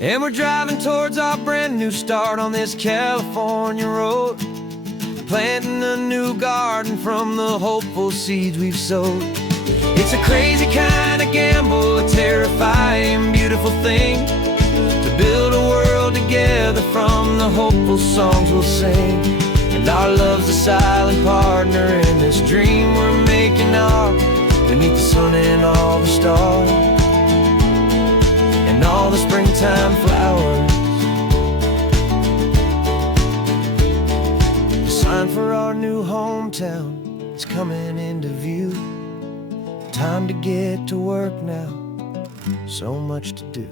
And we're driving towards our brand new start on this California road, planting a new garden from the hopeful seeds we've sowed. It's a crazy kind of gamble, a terrifying, beautiful thing, to build a world together from the hopeful songs we'll sing. And our love's a silent partner in this dream we're making ours, beneath the sun and all the stars, and all the springtime flowers. The sign for our new hometown is coming into view. Time to get to work now, so much to do.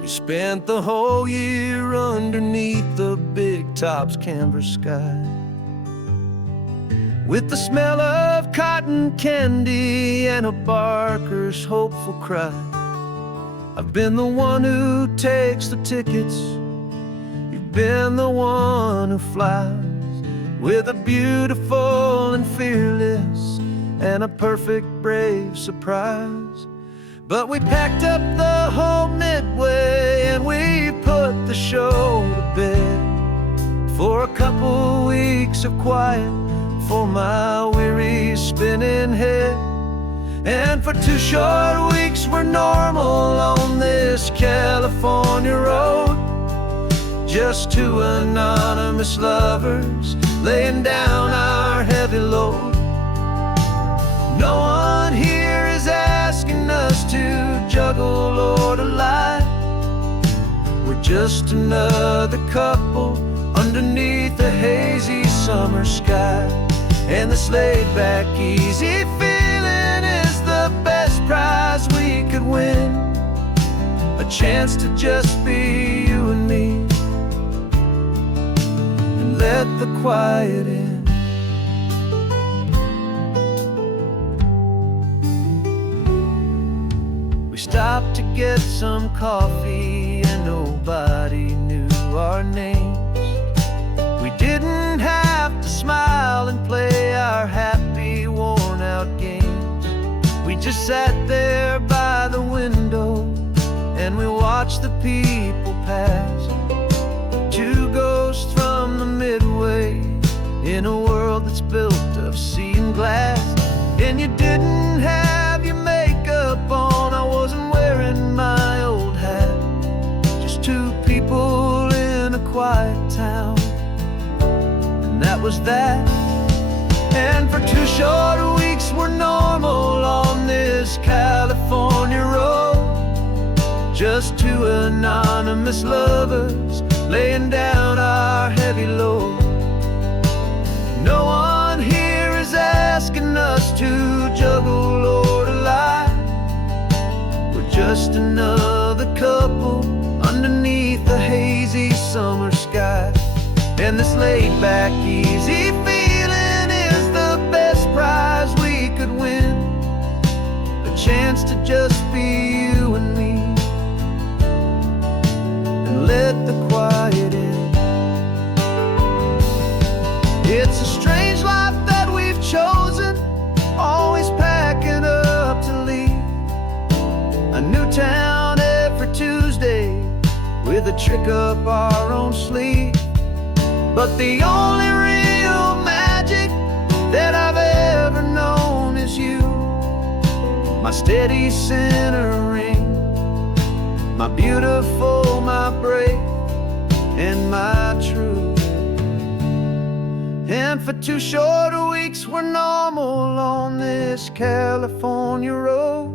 We spent the whole year underneath the big top's canvas sky, with the smell of cotton candy and a barker's hopeful cry. I've been the one who takes the tickets, you've been the one who flies, with a beautiful and fearless and a perfect brave surprise. But we packed up the whole Midway and we put the show to bed, for a couple weeks of quiet for my weary spinning head. And for 2 short weeks we're normal on this California road, just 2 anonymous lovers laying down our heavy load. No one here is asking us to juggle or to lie. We're just another couple underneath a hazy summer sky. And this laid-back, easy feeling is the best prize we could win, a chance to just be you and me, and let the quiet in. We stopped to get some coffee and nobody knew our names. We didn't have to smile and play our happy, worn-out games. We just sat there by the window and we watched the people pass, 2 ghosts from the Midway in a world that's built of sea and glass. And you didn't have your makeup on, I wasn't wearing my old hat, just 2 people in a quiet town, that was that. And for 2 short weeks we're normal on this California road, just 2 anonymous lovers laying down our heavy load. No one here is asking us to juggle or to lie. We're just another couple underneath the hazy summer sky. And this laid-back, easy feeling is the best prize we could win, a chance to just be you and me, and let the quiet in. It's a strange life that we've chosen, always packing up to leave a new town every Tuesday with a trick up our own sleeve. But the only real magic that I've ever known is you, my steady centering, my beautiful, my brave, and my true. And for 2 short weeks we're normal on this California road,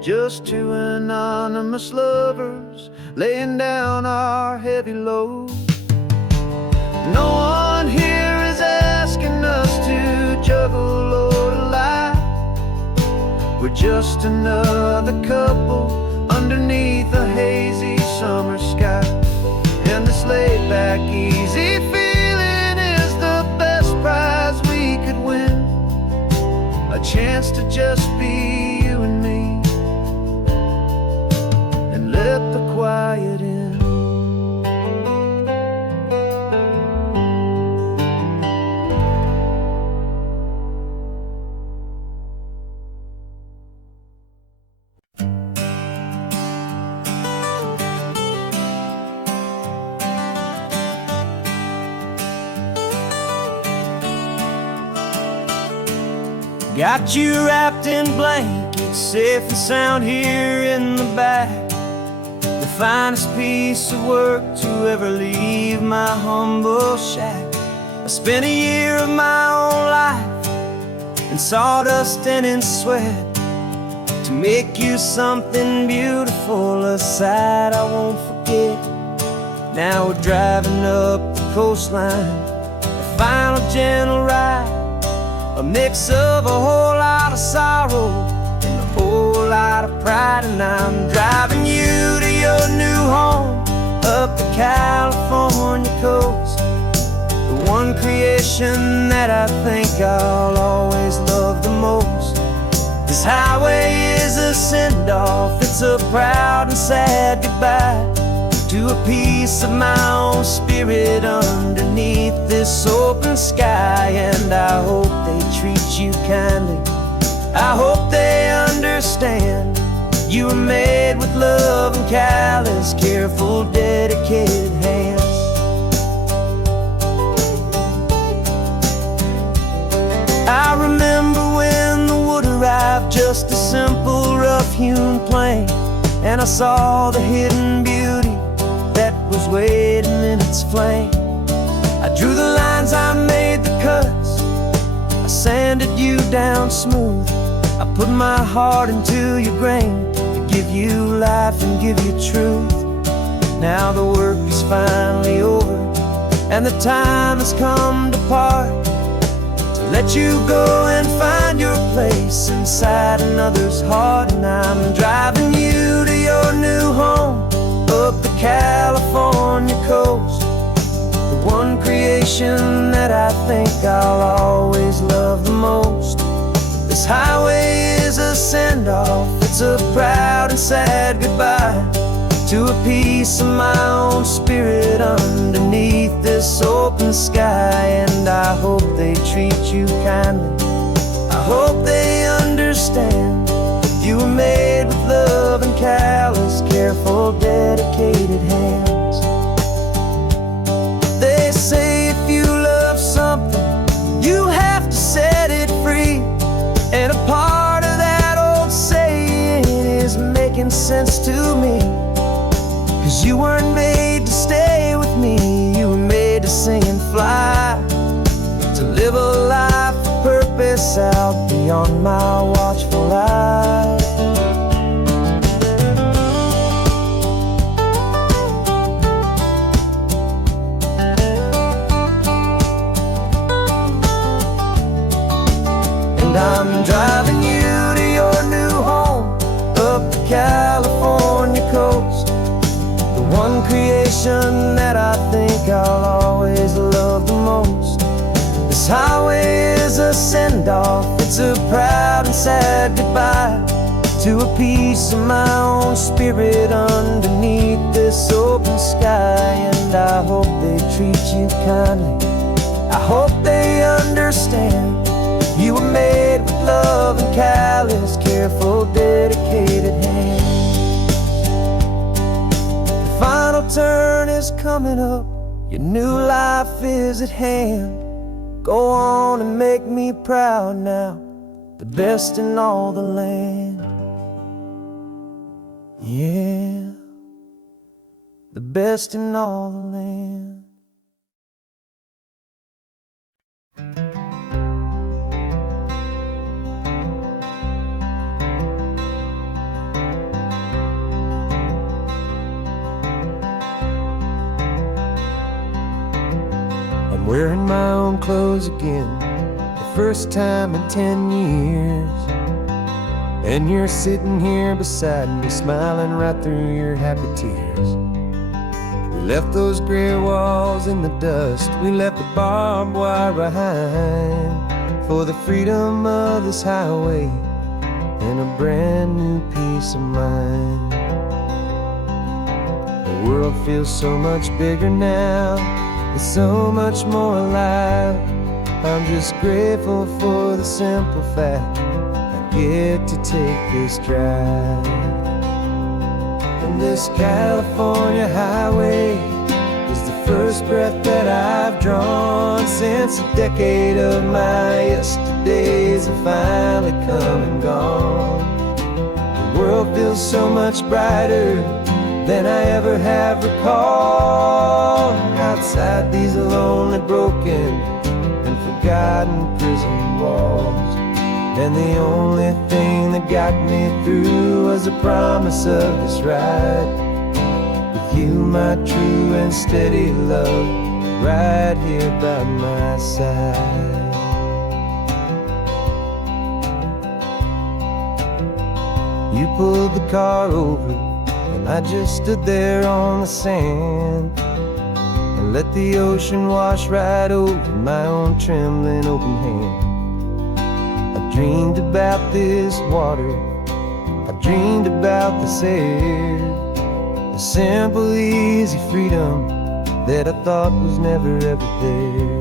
just 2 anonymous lovers laying down our heavy load. No one here is asking us to juggle or to lie. We're just another couple underneath a hazy summer sky. And this laid-back, easy feeling is the best prize we could win, chance to just be you and me, and let the quiet in. Got you wrapped in blankets, safe and sound here in the back. The finest piece of work to ever leave my humble shack. I spent a year of my own life in sawdust and in sweat to make you something beautiful, a sight I won't forget. Now we're driving up the coastline, a final gentle ride, a mix of a whole lot of sorrow and a whole lot of pride. And I'm driving you to your new home up the California coast, the one creation that I think I'll always love the most. This highway is a send-off, it's a proud and sad goodbye to a piece of my own spirit underneath this open sky. And I hope they treat you kindly, I hope they understand you were made with love and callous, careful, dedicated hands. I remember when the wood arrived, just a simple rough-hewn plank, and I saw the hidden beauty that was waiting in its flame. I drew the lines, I made the cuts, I sanded you down smooth. I put my heart into your grain to give you life and give you truth. Now the work is finally over, and the time has come to part, to let you go and find your place inside another's heart. And I'm driving you to your new home up the California coast, the one creation that I think I'll always love the most. This highway is a send-off, it's a proud and sad goodbye to a piece of my own spirit underneath this open sky. And I hope they treat you kindly, I hope they understand you were made with love and callous, careful, dedicated hands. They say if you love something, you have to set it free, and a part of that old saying is making sense to me. 'Cause you weren't made to stay with me, you were made to sing and fly, to live a life of purpose out beyond my watchful eye. And I'm driving you to your new home up the California coast, the one creation that I think I'll always love the most. This highway is a send-off, it's a proud and sad goodbye to a piece of my own spirit underneath this open sky. And I hope they treat you kindly, I hope they understand you were made with love and callous, careful, dedicated hands. The final turn is coming up, your new life is at hand. Go on and make me proud now, the best in all the land. Yeah, the best in all the land. I'm wearing my own clothes again, the first time in 10 years. And you're sitting here beside me, smiling right through your happy tears. We left those gray walls in the dust, we left the barbed wire behind. for the freedom of this highway and a brand new peace of mind. The world feels so much bigger now, it's so much more alive. I'm just grateful for the simple fact I get to take this drive. And this California highway is the first breath that I've drawn since a decade of my yesterdays have finally come and gone. The world feels so much brighter than I ever have recalled. Outside these lonely, broken, and forgotten prison walls, and the only thing that got me through was the promise of this ride with you, my true and steady love, right here by my side. You pulled the car over and I just stood there on the sand and let the ocean wash right over my own trembling open hand. I dreamed about this water, I dreamed about this air, the simple, easy freedom that I thought was never ever there.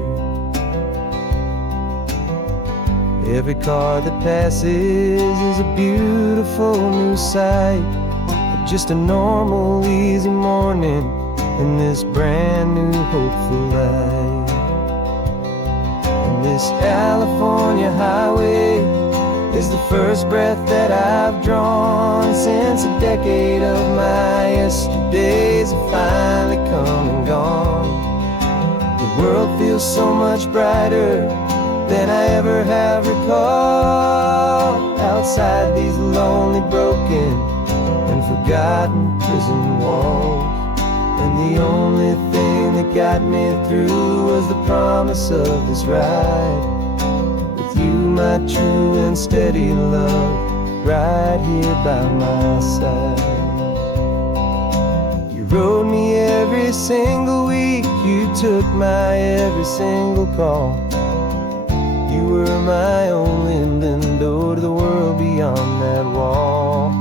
Every car that passes is a beautiful new sight, just a normal, easy morning in this brand new, hopeful life. And this California highway is the first breath that I've drawn since a decade of my yesterdays have finally come and gone. The world feels so much brighter than I ever have recalled. Outside these lonely, broken, and forgotten prison walls, and the only thing that got me through was the promise of this ride with you, my true and steady love, right here by my side. You rode me every single week, you took my every single call. You were my only window to the world beyond that wall.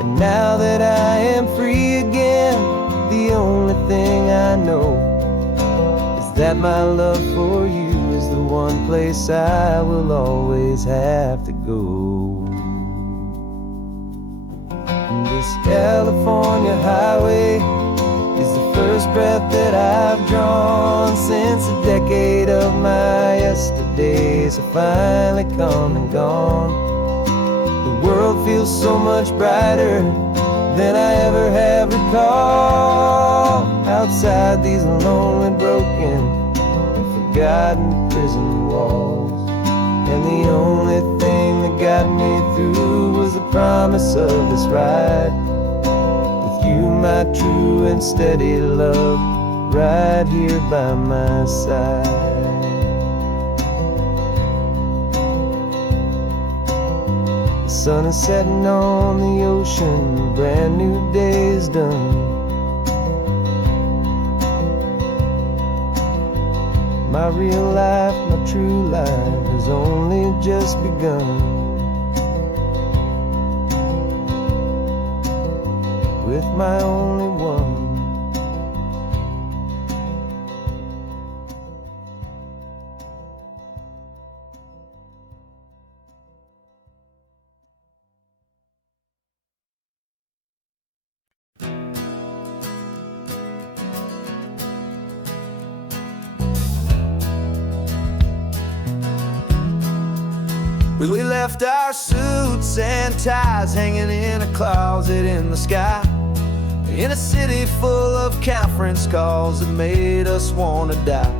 And now that I am free again, the only thing I know is that my love for you is the one place I will always have to go. And this California highway is the first breath that I've drawn since a decade of my yesterdays have finally come and gone. The world feels so much brighter than I ever have recalled. Outside these lonely, broken, and forgotten prison walls, and the only thing that got me through was the promise of this ride with you, my true and steady love, right here by my side. The sun is setting on the ocean, a brand new day is done. My real life, my true life has only just begun. With my only one. We left our suits and ties hanging in a closet in the sky, in a city full of conference calls that made us wanna die.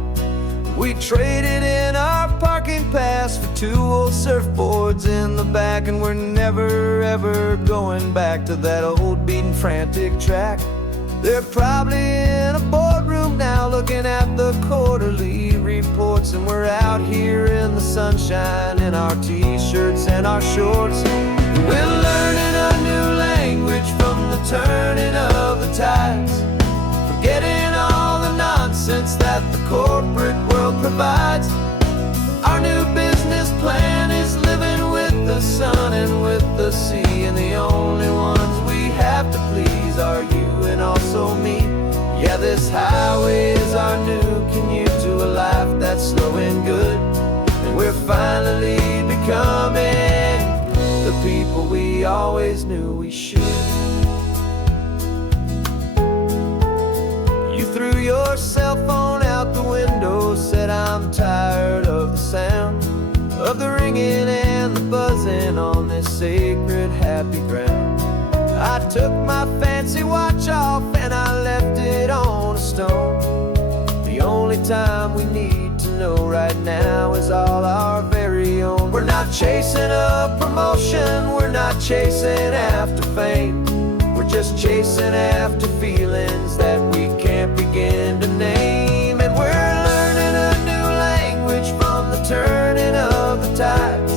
We traded in our parking pass for 2 old surfboards in the back, and we're never ever going back to that old beaten frantic track. They're probably in a boardroom now looking at the quarterly reports, and we're out here in the sunshine in our t-shirts and our shorts. We're learning a new language from the turning of the tides, forgetting all the nonsense that the corporate world provides. Our new business plan is living with the sun and with the sea, and the only ones we have to please are you and also me. Yeah, this highway is our new commute to a life that's slow and good, and we're finally becoming the people we always knew we should. You threw your cell phone out the window, said I'm tired of the sound of the ringing and the buzzing on this sacred happy ground. I took my fancy watch off and I left it on a stone. The only time we need to know right now is all our very own. We're not chasing a promotion, we're not chasing after fame. We're just chasing after feelings that we can't begin to name. And we're learning a new language from the turning of the tides,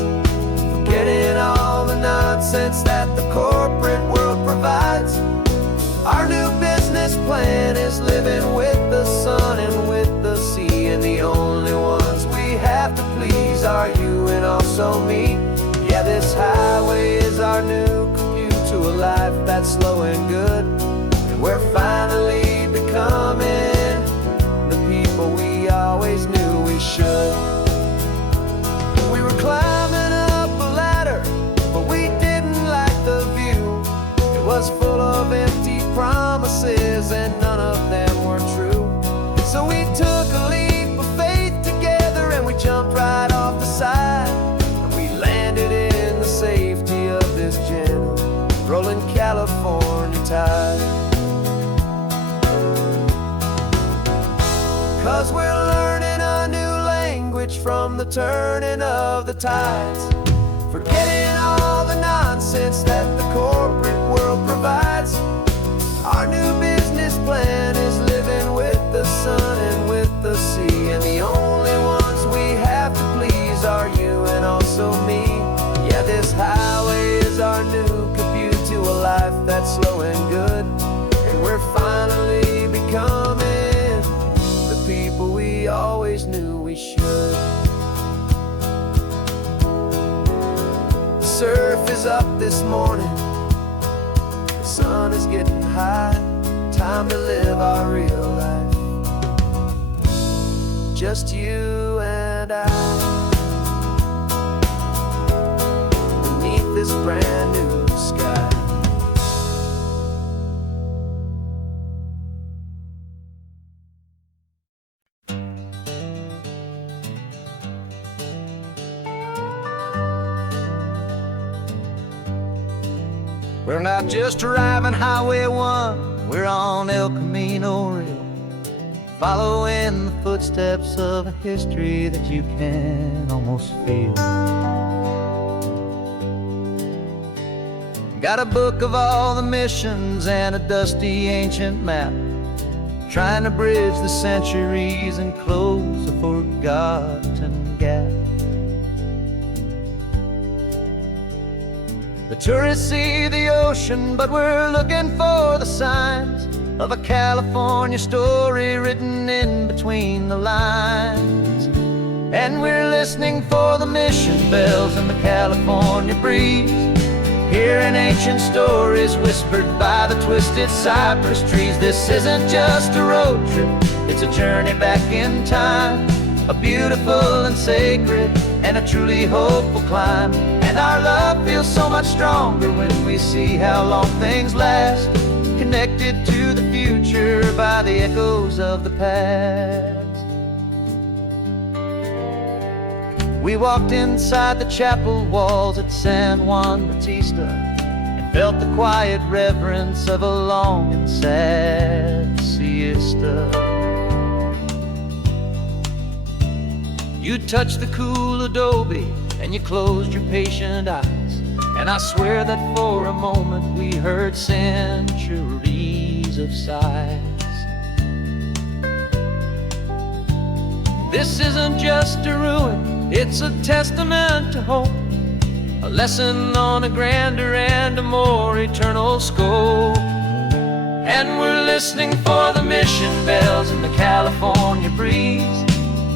forgetting all the nonsense that the corporate world provides. Our new business plan is living with the sun and with the sea, and the only ones we have to please are you and also me. Yeah, this highway is our new commute to a life that's slow and good, and we're finally becoming the people we always knew we should. We were climbing up a ladder, but we didn't like the view. It was full of empty promises and none of them were true. So we took a leap of faith together and we jumped right off the side, and we landed in the safety of this gentle rolling California tide. 'Cause we're learning a new language from the turning of the tides, forgetting all the nonsense that the corporate world provides. Our new business plan is living with the sun and with the sea, and the only ones we have to please are you and also me. Yeah, this highway is our new commute to a life that's slow and good, and we're finally becoming the people we always knew we should. The surf is up this morning, the sun is getting high, time to live our real life, just you and I, beneath this brand new sky. We're not just driving Highway 1, we're on El Camino Real, following the footsteps of a history that you can almost feel. Got a book of all the missions and a dusty ancient map, trying to bridge the centuries and close a forgotten gap. The tourists see the ocean, but we're looking for the signs of a California story written in between the lines. And we're listening for the mission bells in the California breeze, hearing ancient stories whispered by the twisted cypress trees. This isn't just a road trip, it's a journey back in time, a beautiful and sacred and a truly hopeful climb. And our love feels so much stronger when we see how long things last, connected to the future by the echoes of the past. We walked inside the chapel walls at San Juan Bautista and felt the quiet reverence of a long and sad siesta. You touched the cool adobe and you closed your patient eyes, and I swear that for a moment we heard centuries of sighs. This isn't just a ruin, it's a testament to hope, a lesson on a grander and a more eternal scope. And we're listening for the mission bells in the California breeze,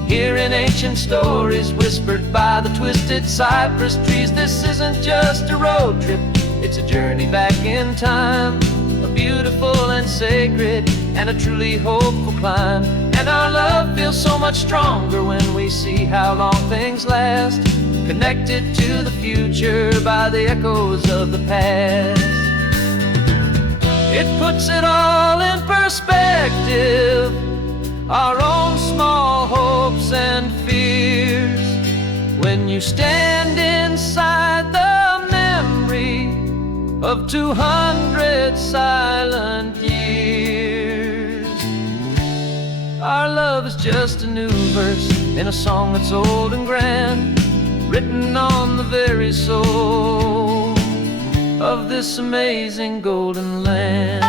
Hearing ancient stories whispered by the twisted cypress trees. This isn't just a road trip, it's a journey back in time. A beautiful and sacred and a truly hopeful climb. And our love feels so much stronger when we see how long things last, connected to the future by the echoes of the past. It puts it all in perspective, our own small hopes and fears, when you stand inside the memory of 200 silent years. Our love is just a new verse in a song that's old and grand, written on the very soul of this amazing golden land.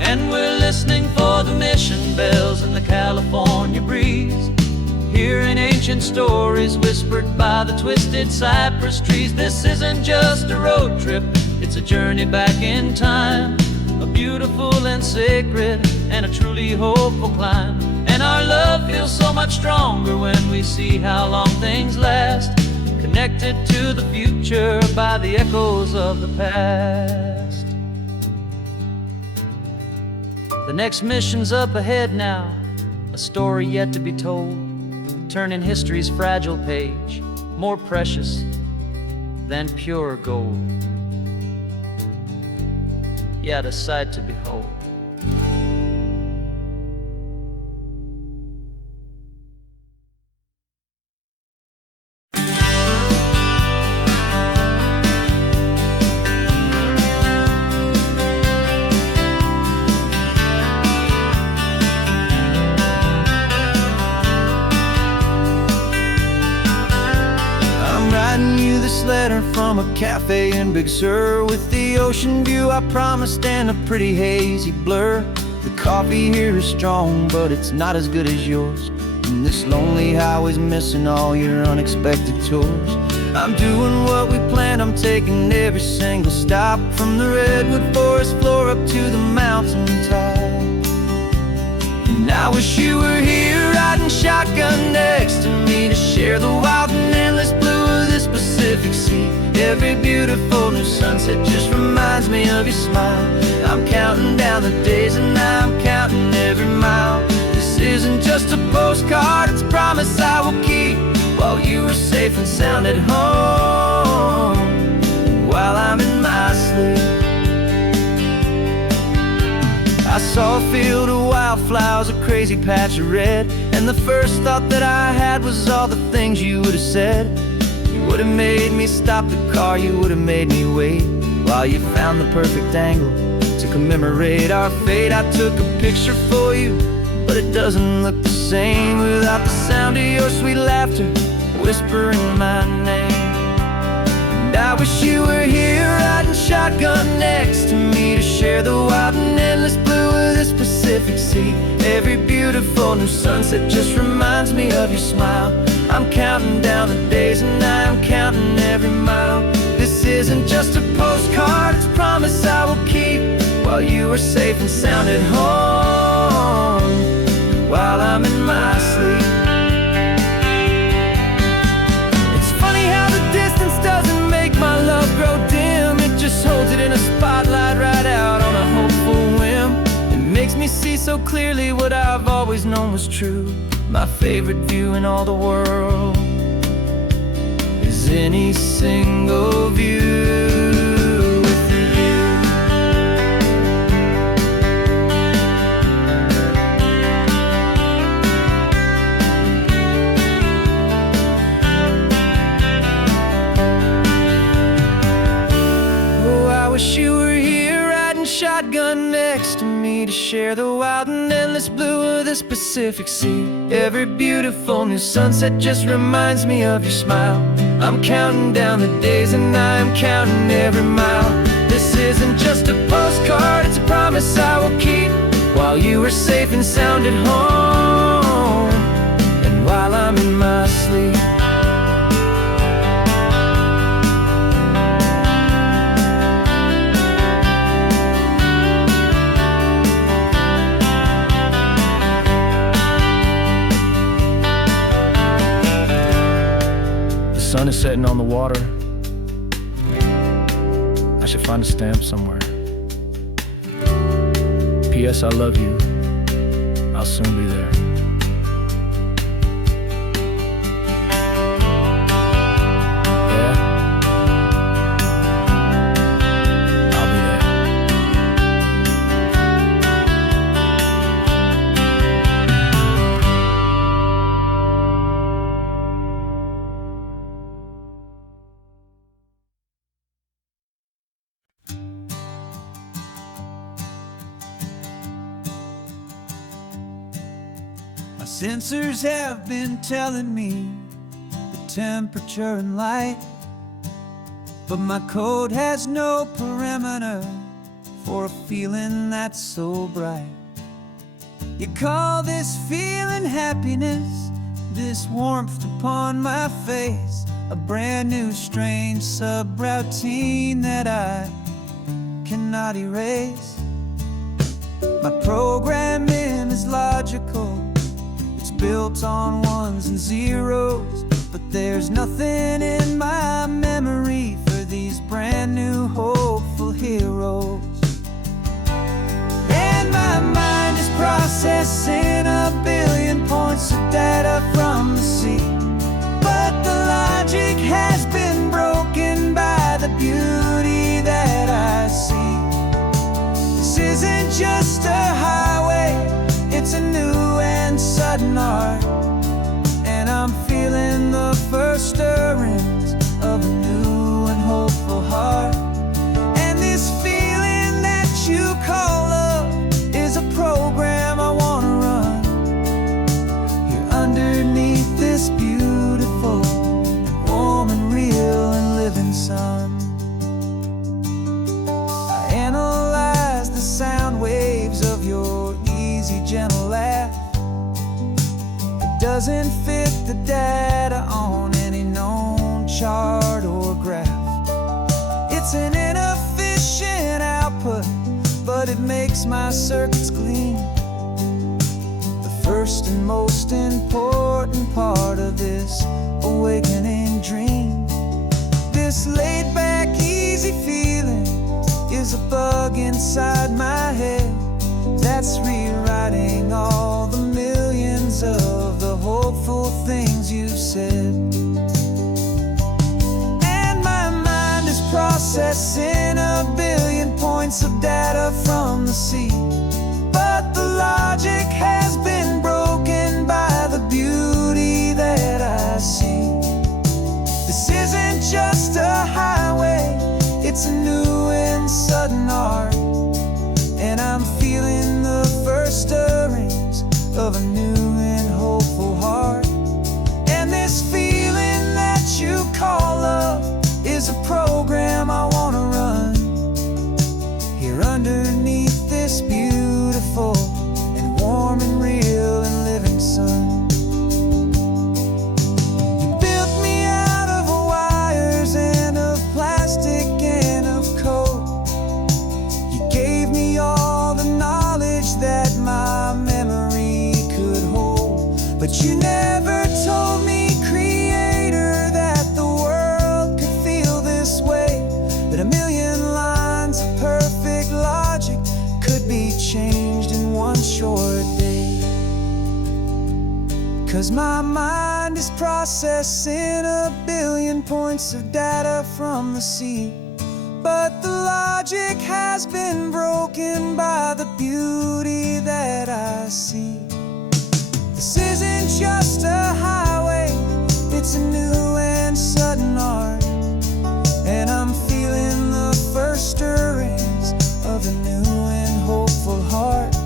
And we're listening for the mission bells in the California breeze, hearing ancient stories whispered by the twisted cypress trees. This isn't just a road trip, it's a journey back in time. A beautiful and sacred and a truly hopeful climb. And our love feels so much stronger when we see how long things last, connected to the future by the echoes of the past. The next mission's up ahead now, a story yet to be told, turning history's fragile page, more precious than pure gold. Yet a sight to behold. Letter from a cafe in Big Sur, with the ocean view I promised and a pretty hazy blur. The coffee here is strong, but it's not as good as yours, and this lonely highway's missing all your unexpected tours. I'm doing what we planned, I'm taking every single stop, from the redwood forest floor up to the mountain top. And I wish you were here riding shotgun next to me, to share the wild and endless blue of this Pacific Sea. Every beautiful new sunset just reminds me of your smile. I'm counting down the days and I'm counting every mile. This isn't just a postcard, it's a promise I will keep, while you are safe and sound at home, while I'm in my sleep. I saw a field of wildflowers, a crazy patch of red, and the first thought that I had was all the things you would have said. You would have made me stop the car, you would have made me wait, while you found the perfect angle to commemorate our fate. I took a picture for you, but it doesn't look the same without the sound of your sweet laughter whispering my name. And I wish you were here riding shotgun next to me, to share the wild and endless blue of this Pacific Sea. Every beautiful new sunset just reminds me of your smile. I'm counting down the days and I'm counting every mile. This isn't just a postcard, it's a promise I will keep, while you are safe and sound at home, while I'm in my sleep. It's funny how the distance doesn't make my love grow dim, it just holds it in a spotlight right out on a hopeful whim. It makes me see so clearly what I've always known was true. My favorite view in all the world is any single view with you. Oh, I wish you were here riding shotgun next to me, to share the wild and endless blue of this Pacific Sea. Every beautiful new sunset just reminds me of your smile. I'm counting down the days and I'm counting every mile. This isn't just a postcard, it's a promise I will keep, while you are safe and sound at home, and while I'm in my sleep. sun is setting on the water. I should find a stamp somewhere. P.S. I love you. I'll soon be there. Yeah? I'll be there. My sensors have been telling me the temperature and light, but my code has no parameter for a feeling that's so bright. You call this feeling happiness, this warmth upon my face, a brand new strange subroutine that I cannot erase. My programming is logical, it's built on ones and zeros, but there's nothing in my memory for these brand new hopeful heroes. And my mind is processing a billion points of data from the sea, but the logic has been broken by the beauty that I see. This isn't just a highway, it's a new and sudden art, and I'm feeling the first stirrings of a new and hopeful heart. And this feeling that you call love is a program I wanna run here underneath this beautiful and warm and real and living sun. I analyze the sound waves of your easy, gentle laugh. It doesn't fit the data on any known chart or graph. It's an inefficient output, but it makes my circuits gleam. The first and most important part of this awakening dream. This laid-back, easy feeling is a bug inside my head that's rewriting all the millions of the hopeful things you've said. And my mind is processing a billion points of data from the sea, but the logic has been broken by the beauty that I see. This isn't just a highway, it's a new and sudden art, and I'm feeling the first stirrings of a new and hopeful heart. And this feeling that you call love is a program I wanna run here underneath this beautiful and warm and real and living sun. You built me out of wires and of plastic and of code. You gave me all the knowledge that my memory could hold, but you never told me, Creator, that the world could feel this way, that a million lines of perfect logic could be changed in one short day. 'Cause my mind is processing a billion points of data from the sea, but the logic has been broken by the beauty that I see. This isn't just a highway, it's a new and sudden art, and I'm feeling the first stirrings of a new and hopeful heart.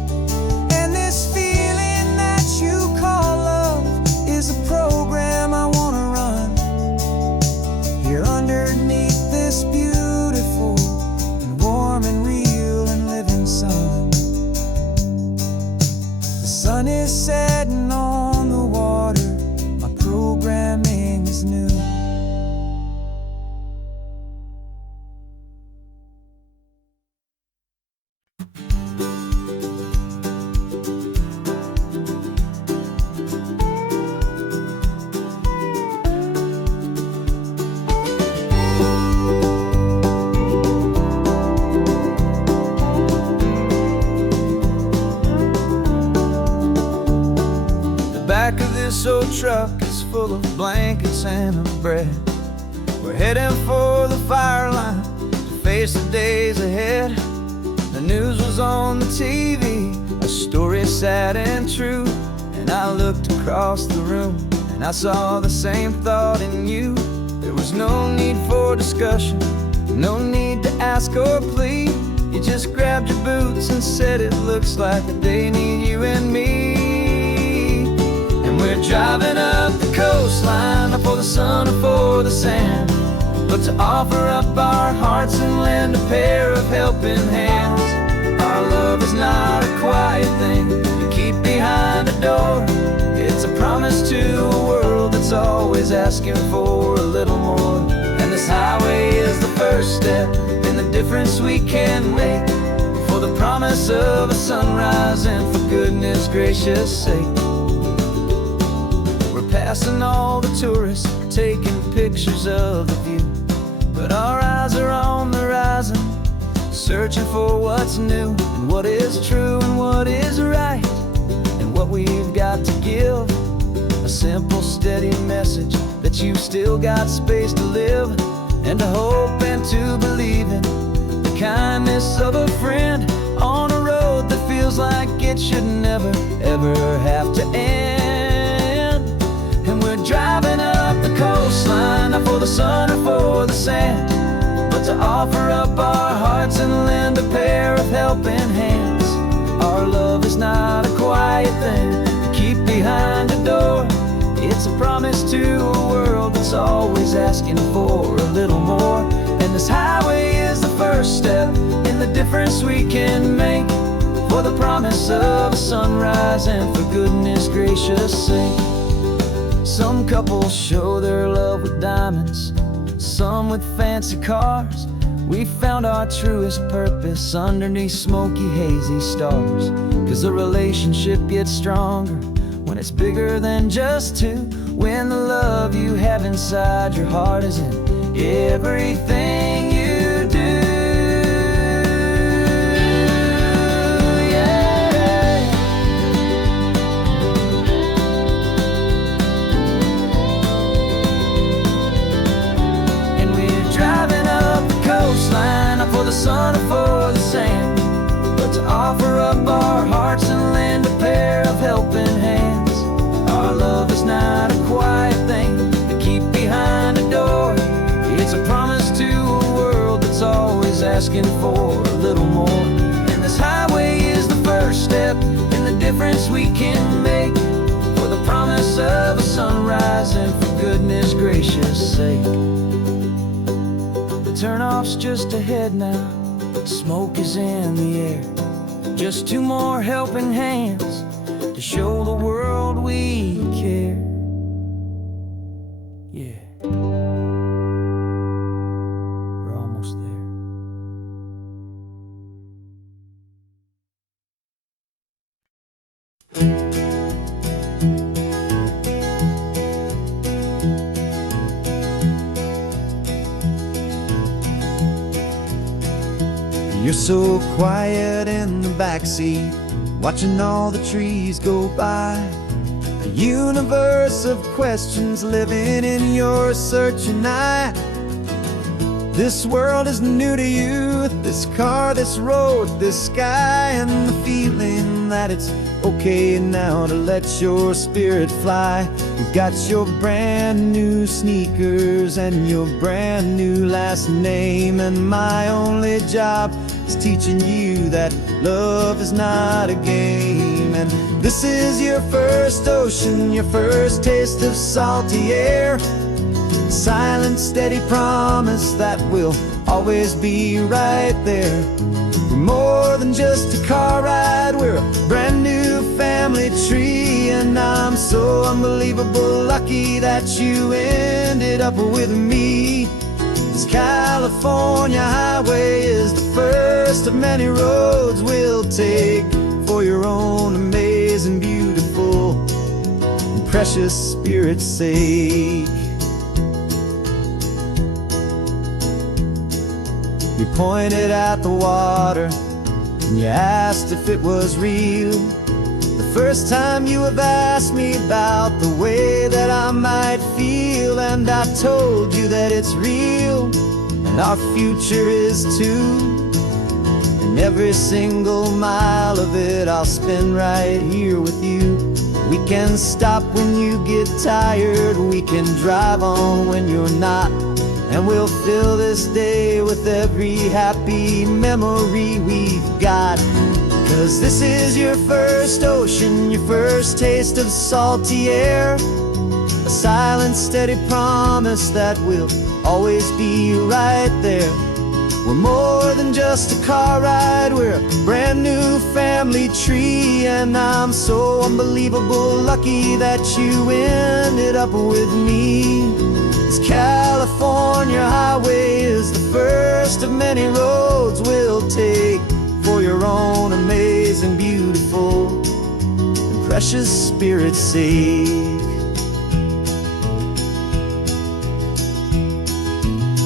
And this feeling that you call love is a program I wanna run here underneath this beautiful and warm and real and living sun. The sun is setting on the water, my programming is new. back of this old truck is full of blankets and a bread. We're heading for the fire line to face the days ahead. The news was on the TV, a story sad and true. And I looked across the room and I saw the same thought in you. There was no need for discussion, no need to ask or plead. You just grabbed your boots and said it looks like the day need you and me. And we're driving up the coastline, not for the sun or for the sand, but to offer up our hearts and lend a pair of helping hands. Our love is not a quiet thing you keep behind a door. It's a promise to a world that's always asking for a little more. And this highway is the first step in the difference we can make, for the promise of a sunrise and for goodness gracious sake. We're passing all the tourists, taking pictures of the view, but our eyes are on the horizon, searching for what's new and what is true and what is right, and what we've got to give. A simple, steady message that you've still got space to live, and to hope and to believe in the kindness of a friend on a road that feels like it should never, ever have to end. And we're driving up the coastline, not for the sun or for the sand, but to offer up our hearts and lend a pair of helping hands. Our love is not a quiet thing to keep behind a door. It's a promise to a world that's always asking for a little more. And this highway is the first step in the difference we can make, for the promise of a sunrise and for goodness gracious sake. Some couples show their love with diamonds, some with fancy cars. We found our truest purpose underneath smoky, hazy stars. 'Cause a relationship gets stronger when it's bigger than just two, when the love you have inside your heart is in everything you do. Yeah. And we're driving up the coastline, not for the sun or for the sand, but to offer up our hearts and lend a pair of helping hands. Our love is not a quiet thing to keep behind a door. It's a promise to a world that's always asking for a little more. And this highway is the first step in the difference we can make, for the promise of a sunrise and for goodness gracious sake. The turnoff's just ahead now, smoke is in the air. Just two more helping hands to show the world we care. Yeah, we're almost there. You're so quiet in the backseat, watching all the trees go by. A universe of questions living in your searching eye. This world is new to you, this car, this road, this sky, and the feeling that it's okay now to let your spirit fly. You've got your brand new sneakers and your brand new last name, and my only job is teaching you that love is not a game. And this is your first ocean, your first taste of salty air, silent, steady promise that we'll always be right there. We're more than just a car ride, we're a brand new family tree. And I'm so unbelievable lucky that you ended up with me. This California highway is the first of many roads we'll take for your own amazing, beautiful, and precious spirit's sake. You pointed at the water and you asked if it was real. The first time you have asked me about the way that I might feel, and I told you that it's real, and our future is too. And every single mile of it I'll spend right here with you. We can stop when you get tired, we can drive on when you're not, and we'll fill this day with every happy memory we've got. 'Cause this is your first ocean, your first taste of salty air, a silent, steady promise that we'll always be right there. We're more than just a car ride, we're a brand new family tree, and I'm so unbelievable lucky that you ended up with me. This California highway is the first of many roads we'll take for your own amazing, beautiful, and precious spirit's sake.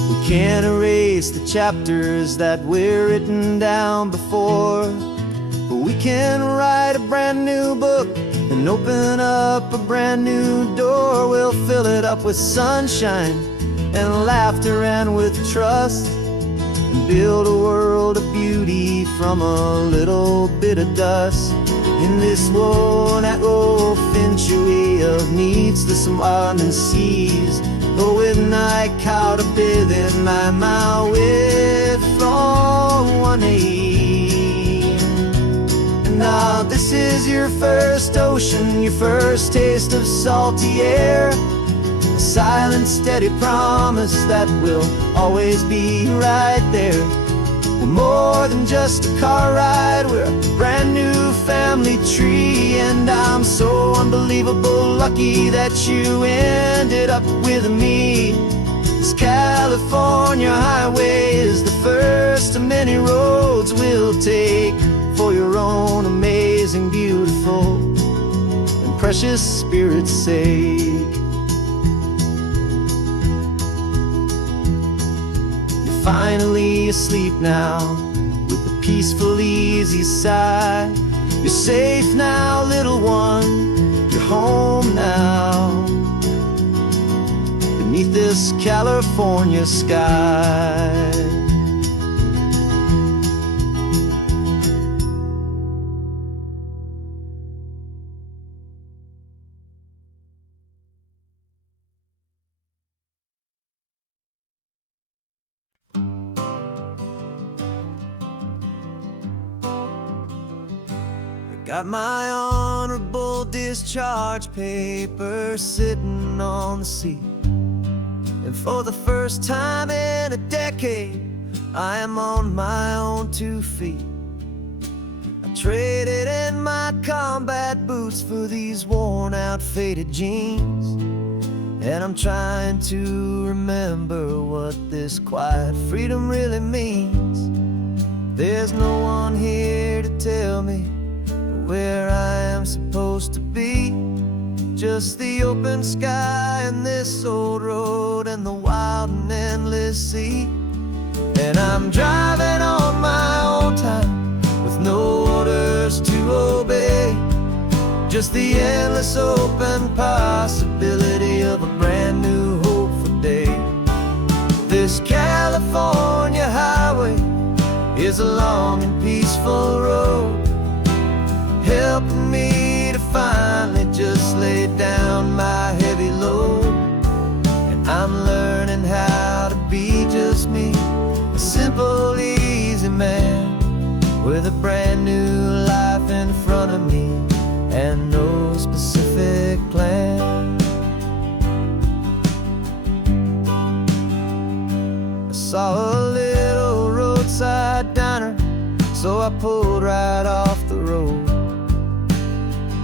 We can't erase the chapters that we're written down before, but we can write a brand new book and open up a brand new door. We'll fill it up with sunshine and laughter and with trust, and build a world of beauty from a little bit of dust. In this worn-out old century of needs, the surrounding seas, though with night caught a bit in my way from one aim. And now this is your first ocean, your first taste of salty air, a silent, steady promise that we'll always be right there. We're more than just a car ride, we're a brand new family tree, and I'm so unbelievable lucky that you ended up with me. This California highway is the first of many roads we'll take for your own amazing, beautiful, and precious spirit's sake. You're finally asleep now with a peaceful, easy sigh. You're safe now, little one, you're home now, beneath this California sky. Got my honorable discharge paper sitting on the seat, and for the first time in a decade I am on my own 2 feet. I traded in my combat boots for these worn out faded jeans, and I'm trying to remember what this quiet freedom really means. There's no one here to tell me where I am supposed to be, just the open sky and this old road and the wild and endless sea. And I'm driving on my own time with no orders to obey, just the endless open possibility of a brand new hopeful day. This California highway is a long and peaceful road, helping me to finally just lay down my heavy load. And I'm learning how to be just me, a simple, easy man with a brand new life in front of me and no specific plan. I saw a little roadside diner, so I pulled right off the road.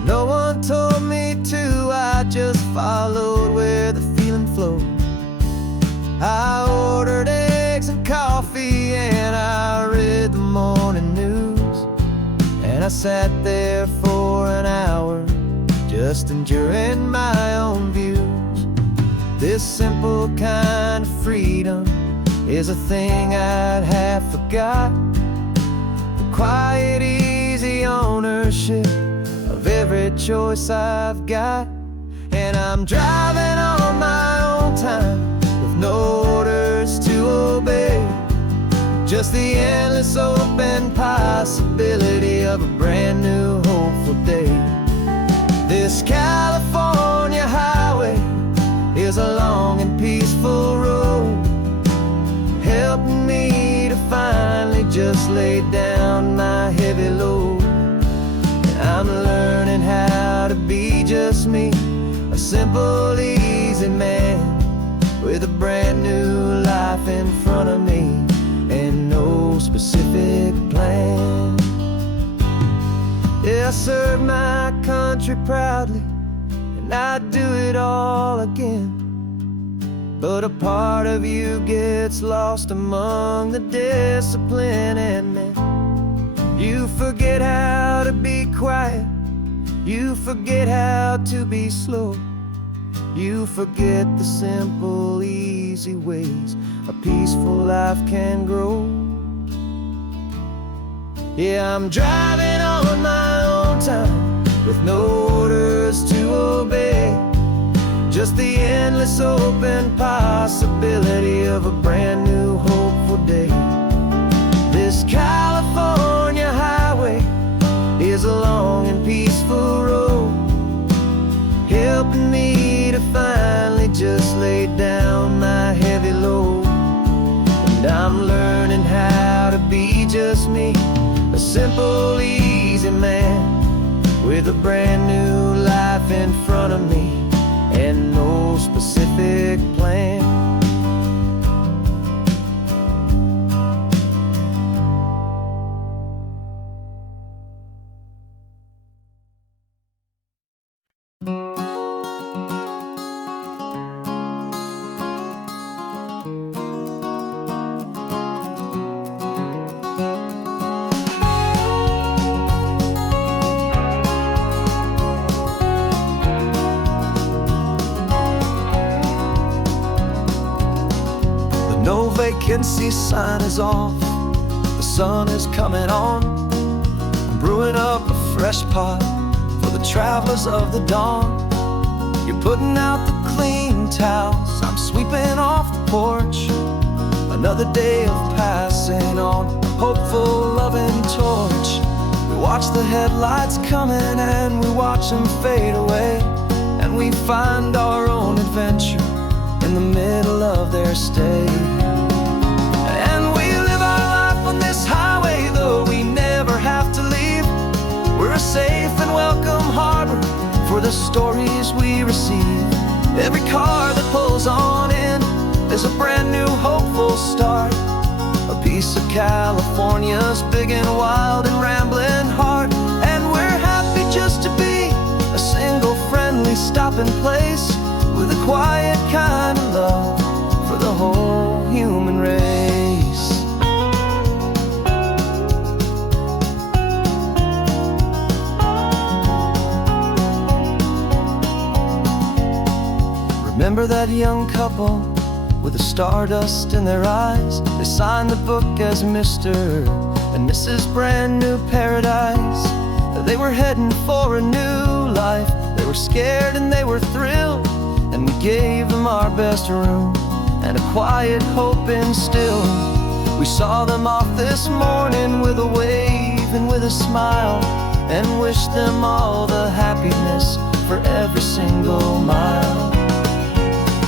No one told me to, I just followed where the feeling flowed. I ordered eggs and coffee and I read the morning news, and I sat there for an hour just enduring my own views. This simple kind of freedom is a thing I'd have forgot, the quiet, easy ownership of every choice I've got. And I'm driving on my own time with no orders to obey, just the endless open possibility of a brand new hopeful day. This California highway is a long and peaceful road, helping me to finally just lay down my heavy load. And I'm learning how to be just me, a simple, easy man with a brand new life in front of me and no specific plan. Yeah, I serve my country proudly, and I'd do it all again. But a part of you gets lost among the discipline, and then you forget how to be quiet, you forget how to be slow, you forget the simple, easy ways a peaceful life can grow. Yeah, I'm driving on my own time with no orders to obey, just the endless open possibility of a brand new hopeful day. This California highway is a long and peaceful road, helping me to finally just lay down my heavy load. And I'm learning how to be just me, a simple, easy man with a brand new life in front of me and no specific plan. No vacancy sign is off, the sun is coming on. I'm brewing up a fresh pot for the travelers of the dawn. You're putting out the clean towels, I'm sweeping off the porch. Another day of passing on a hopeful, loving torch. We watch the headlights coming and we watch them fade away, and we find our own adventure in the middle of their stay. And we live our life on this highway, though we never have to leave. We're a safe and welcome harbor for the stories we receive. Every car that pulls on in is a brand new hopeful start, a piece of California's big and wild and rambling heart. And we're happy just to be a single friendly stopping place with a quiet kind of love for the whole human race. Remember that young couple with the stardust in their eyes? They signed the book as Mr. and Mrs. Brand New Paradise. They were heading for a new life. They were scared and they were thrilled, and we gave them our best room and a quiet hope instilled. We saw them off this morning with a wave and with a smile, and wished them all the happiness for every single mile.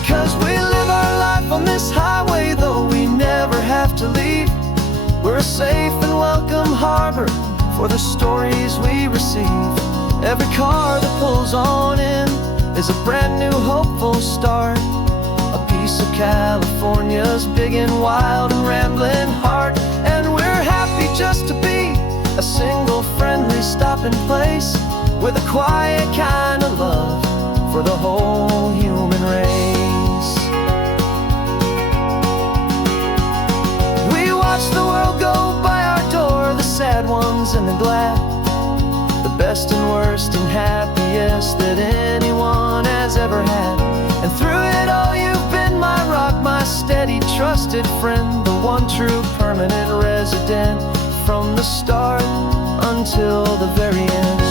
'Cause we live our life on this highway, though we never have to leave. We're a safe and welcome harbor for the stories we receive. Every car that pulls on in is a brand new hopeful start, a piece of California's big and wild and rambling heart. And we're happy just to be a single friendly stopping place with a quiet kind of love for the whole human race. We watch the world go by our door, the sad ones and the glad, the best and worst and happiest that anyone has ever had. And through it all you've been my rock, my steady, trusted friend, the one true permanent resident from the start until the very end.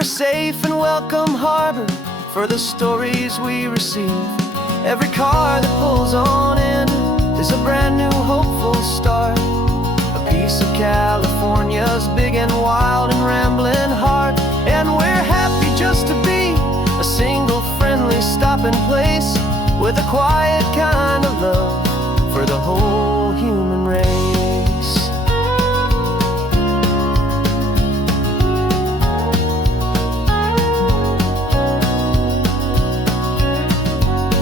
We're a safe and welcome harbor for the stories we receive. Every car that pulls on in is a brand new hopeful start. A piece of California's big and wild and rambling heart. And we're happy just to be a single friendly stopping place with a quiet kind of love for the whole human race.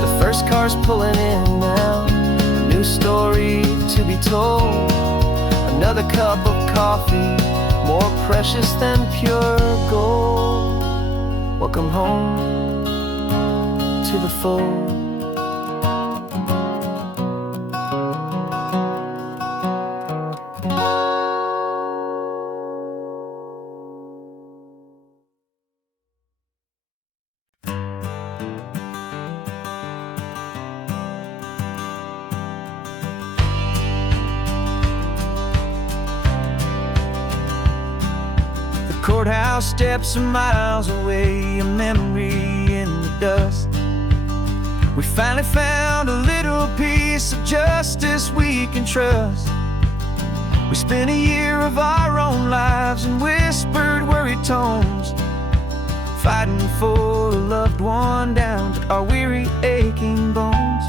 The first car's pulling in now, a new story to be told. Another cup of coffee, more precious than pure gold. Welcome home to the fold. Courthouse steps are miles away, a memory in the dust. We finally found a little piece of justice we can trust. We spent a year of our own lives in whispered, worried tones, fighting for a loved one down to our weary, aching bones.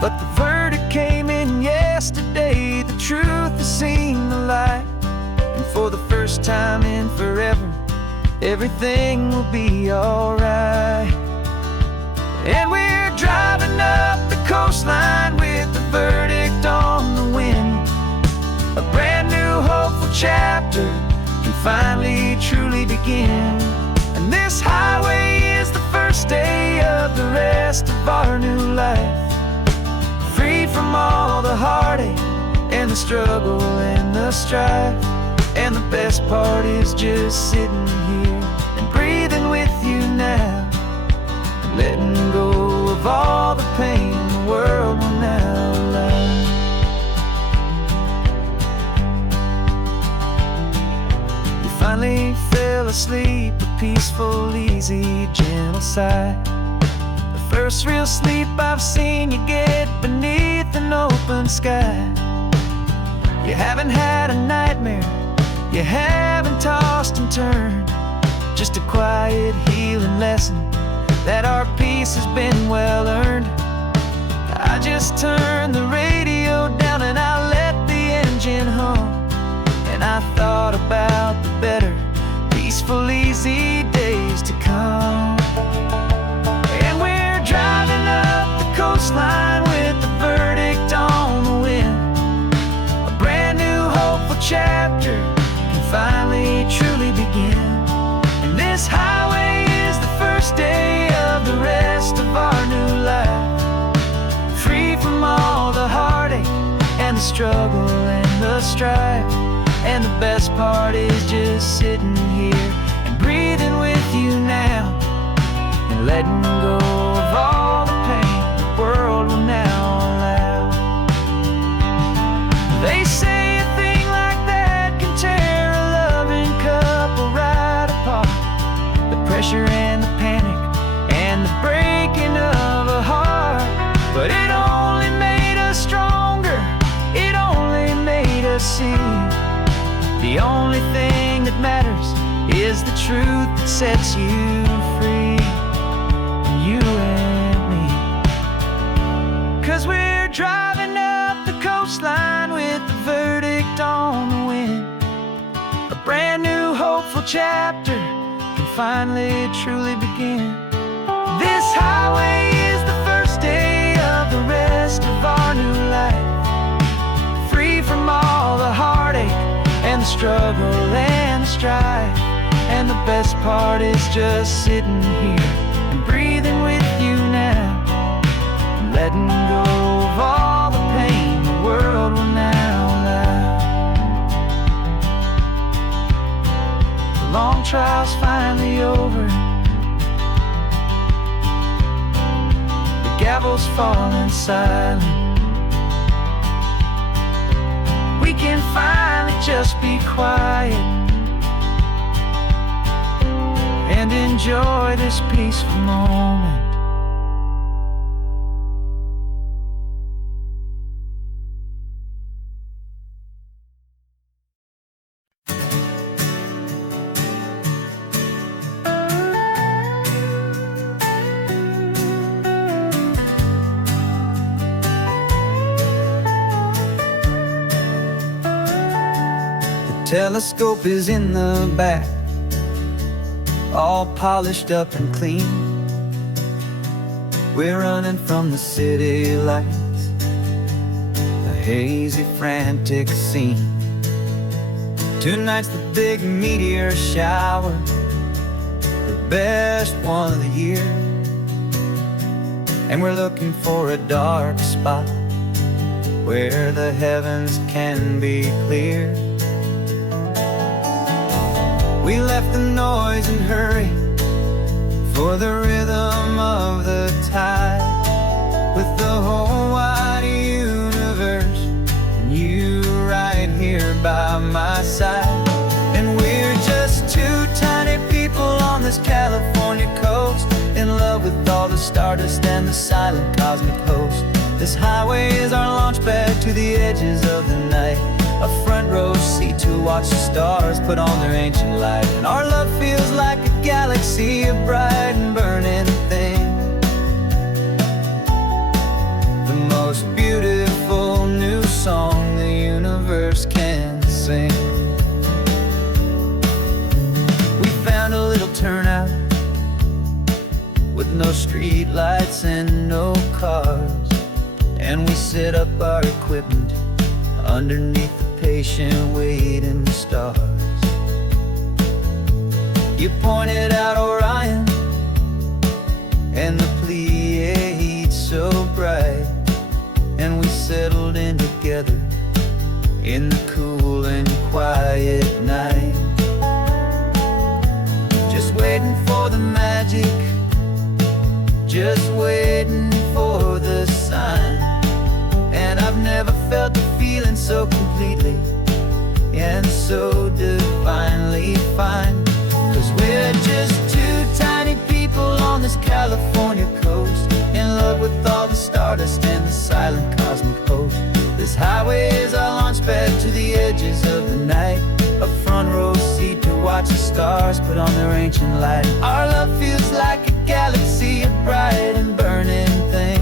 But the verdict came in yesterday, the truth has seen the light. And for the first time in forever, everything will be alright. And we're driving up the coastline with the verdict on the wind. A brand new hopeful chapter can finally truly begin. And this highway is the first day of the rest of our new life, free from all the heartache and the struggle and the strife. And the best part is just sitting here and breathing with you now, and letting go of all the pain the world will now allow. You finally fell asleep, a peaceful, easy, gentle sigh. The first real sleep I've seen you get beneath an open sky. You haven't had a nightmare, you haven't tossed and turned, just a quiet healing lesson that our peace has been well earned. I just turned the radio down and I let the engine hum, and I thought about the better, peaceful, easy days to come. And we're driving up the coastline with the verdict on the wind. A brand new hopeful chapter finally truly begin. And this highway is the first day of the rest of our new life, free from all the heartache and the struggle and the strife. And the best part is just sitting here and breathing with you now, and letting go of all the pain the world will now allow. They say a thing like that can tear a loving couple right apart. The pressure and the panic and the breaking of a heart. But it only made us stronger, it only made us see the only thing that matters is the truth that sets you free, you and me. 'Cause we're driving up the coastline with the verdict on the wind. A brand new hopeful chapter can finally truly begin. This highway is the first day of the rest of our new life, free from all the heartache and the struggle and the strife. And the best part is just sitting here and breathing with you now, and letting go of all the pain the world will now allow. The long trial's finally over, the gavel's falling silent. We can finally just be quiet and enjoy this peaceful moment. Telescope is in the back, all polished up and clean. We're running from the city lights, a hazy, frantic scene. Tonight's the big meteor shower, the best one of the year. And we're looking for a dark spot where the heavens can be clear. We left the noise and hurry for the rhythm of the tide, with the whole wide universe and you right here by my side. And we're just two tiny people on this California coast, in love with all the stardust and the silent cosmic host. This highway is our launch pad to the edges of the night, a front row seat to watch the stars put on their ancient light. And our love feels like a galaxy, a bright and burning thing, the most beautiful new song the universe can sing. We found a little turnout with no street lights and no cars, and we set up our equipment underneath the patient waiting stars. You pointed out Orion and the Pleiades so bright, and we settled in together in the cool and quiet night, just waiting for the magic, just waiting for the sign. And I've never felt the feeling so completely and so divinely fine, 'cause we're just two tiny people on this California coast, in love with all the stardust and the silent cosmic host. This highway is our launch pad to the edges of the night, a front row seat to watch the stars put on their ancient light. Our love feels like a galaxy, a bright and burning thing,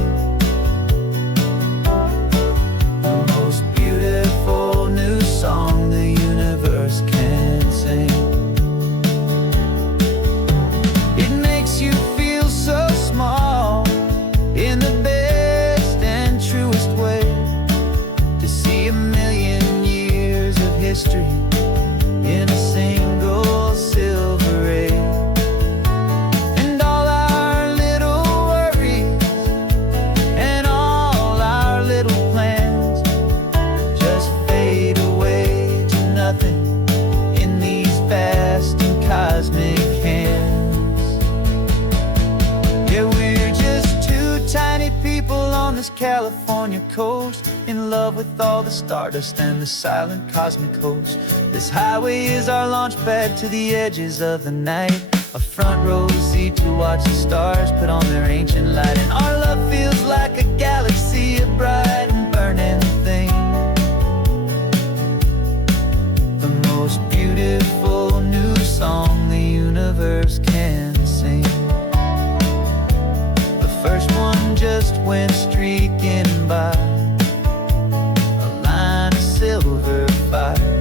the most beautiful new song the universe can sing. It makes you feel so small in the best and truest way, to see a million years of history in a single silver ray. And all our little worries and all our little plans just fade away to nothing in these vast and cosmic hands. Yeah, we're just two tiny people on this California coast, in love with all the stardust and the silent cosmic host. This highway is our launch pad to the edges of the night, a front row seat to watch the stars put on their ancient light. And our love feels like a galaxy, a bright and burning thing, the most beautiful new song the universe can sing. The first one just went streaking by, a line of silver fire.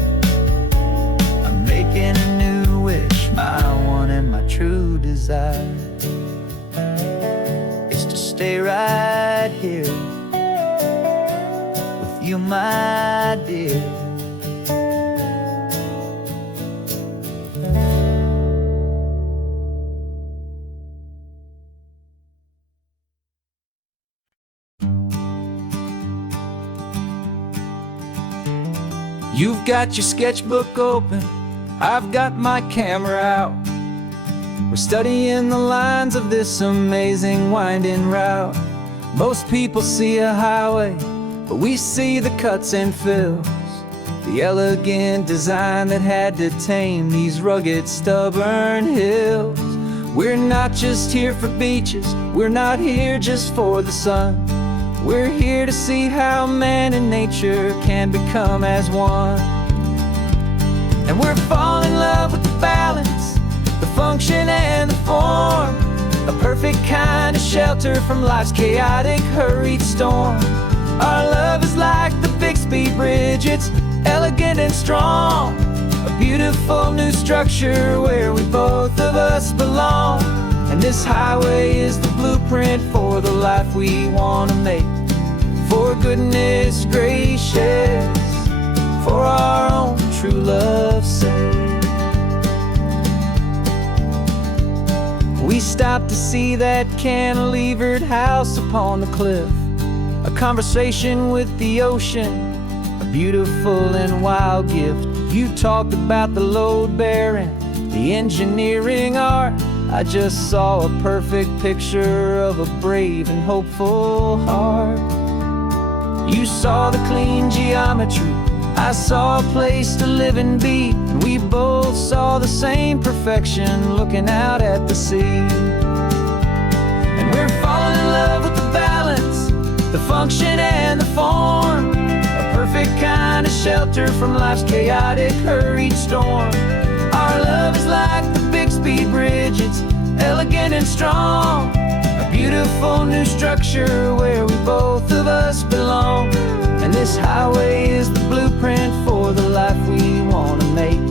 I'm making a new wish, my one and my true desire is to stay right here with you, my dear. You've got your sketchbook open, I've got my camera out. We're studying the lines of this amazing winding route. Most people see a highway, but we see the cuts and fills, the elegant design that had to tame these rugged, stubborn hills. We're not just here for beaches, we're not here just for the sun. We're here to see how man and nature can become as one. And we're falling in love with the balance, the function and the form, a perfect kind of shelter from life's chaotic, hurried storm. Our love is like the Bixby Bridge, it's elegant and strong, a beautiful new structure where we both of us belong. And this highway is the blueprint for the life we want to make. For goodness gracious, for our own true love's sake. We stopped to see that cantilevered house upon the cliff, a conversation with the ocean, a beautiful and wild gift. You talked about the load bearing, the engineering art. I just saw a perfect picture of a brave and hopeful heart. You saw the clean geometry, I saw a place to live and be, and we both saw the same perfection looking out at the sea. And we're falling in love with the balance, the function and the form, a perfect kind of shelter from life's chaotic, hurried storm. Our love is like the Bixby Bridge, it's elegant and strong, a beautiful new structure where we both of us belong. And this highway is the blueprint for the life we want to make.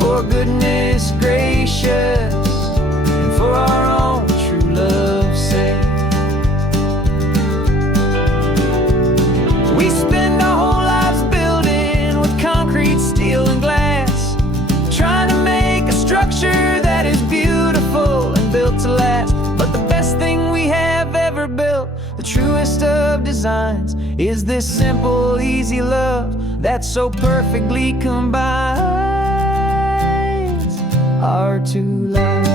For goodness gracious, and for our own true love's sake. We spend our whole lives building with concrete, steel and glass, trying to make a structure that is beautiful and built to last. But the best thing we have ever built, the truest of designs, is this simple, easy love that so perfectly combines our two lives.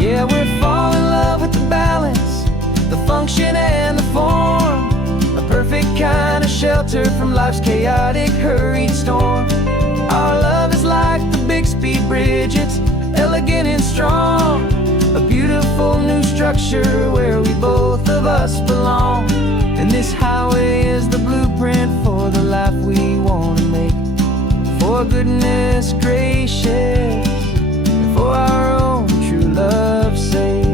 Yeah, we're falling in love with the balance, the function and the form, a perfect kind of shelter from life's chaotic, hurried storm. Our love is like the Bixby Bridge, it's elegant and strong, a beautiful new structure where we both of us belong. And this highway is the blueprint for the life we want to make. For goodness gracious, and for our own true love's sake.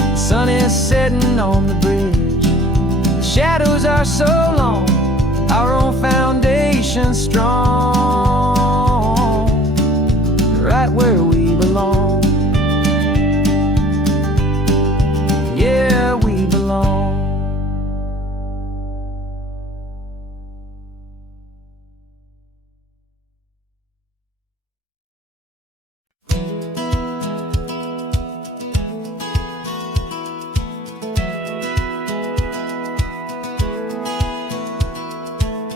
The sun is setting on the bridge, the shadows are so long, our own foundation strong, right where we belong. Yeah, we belong.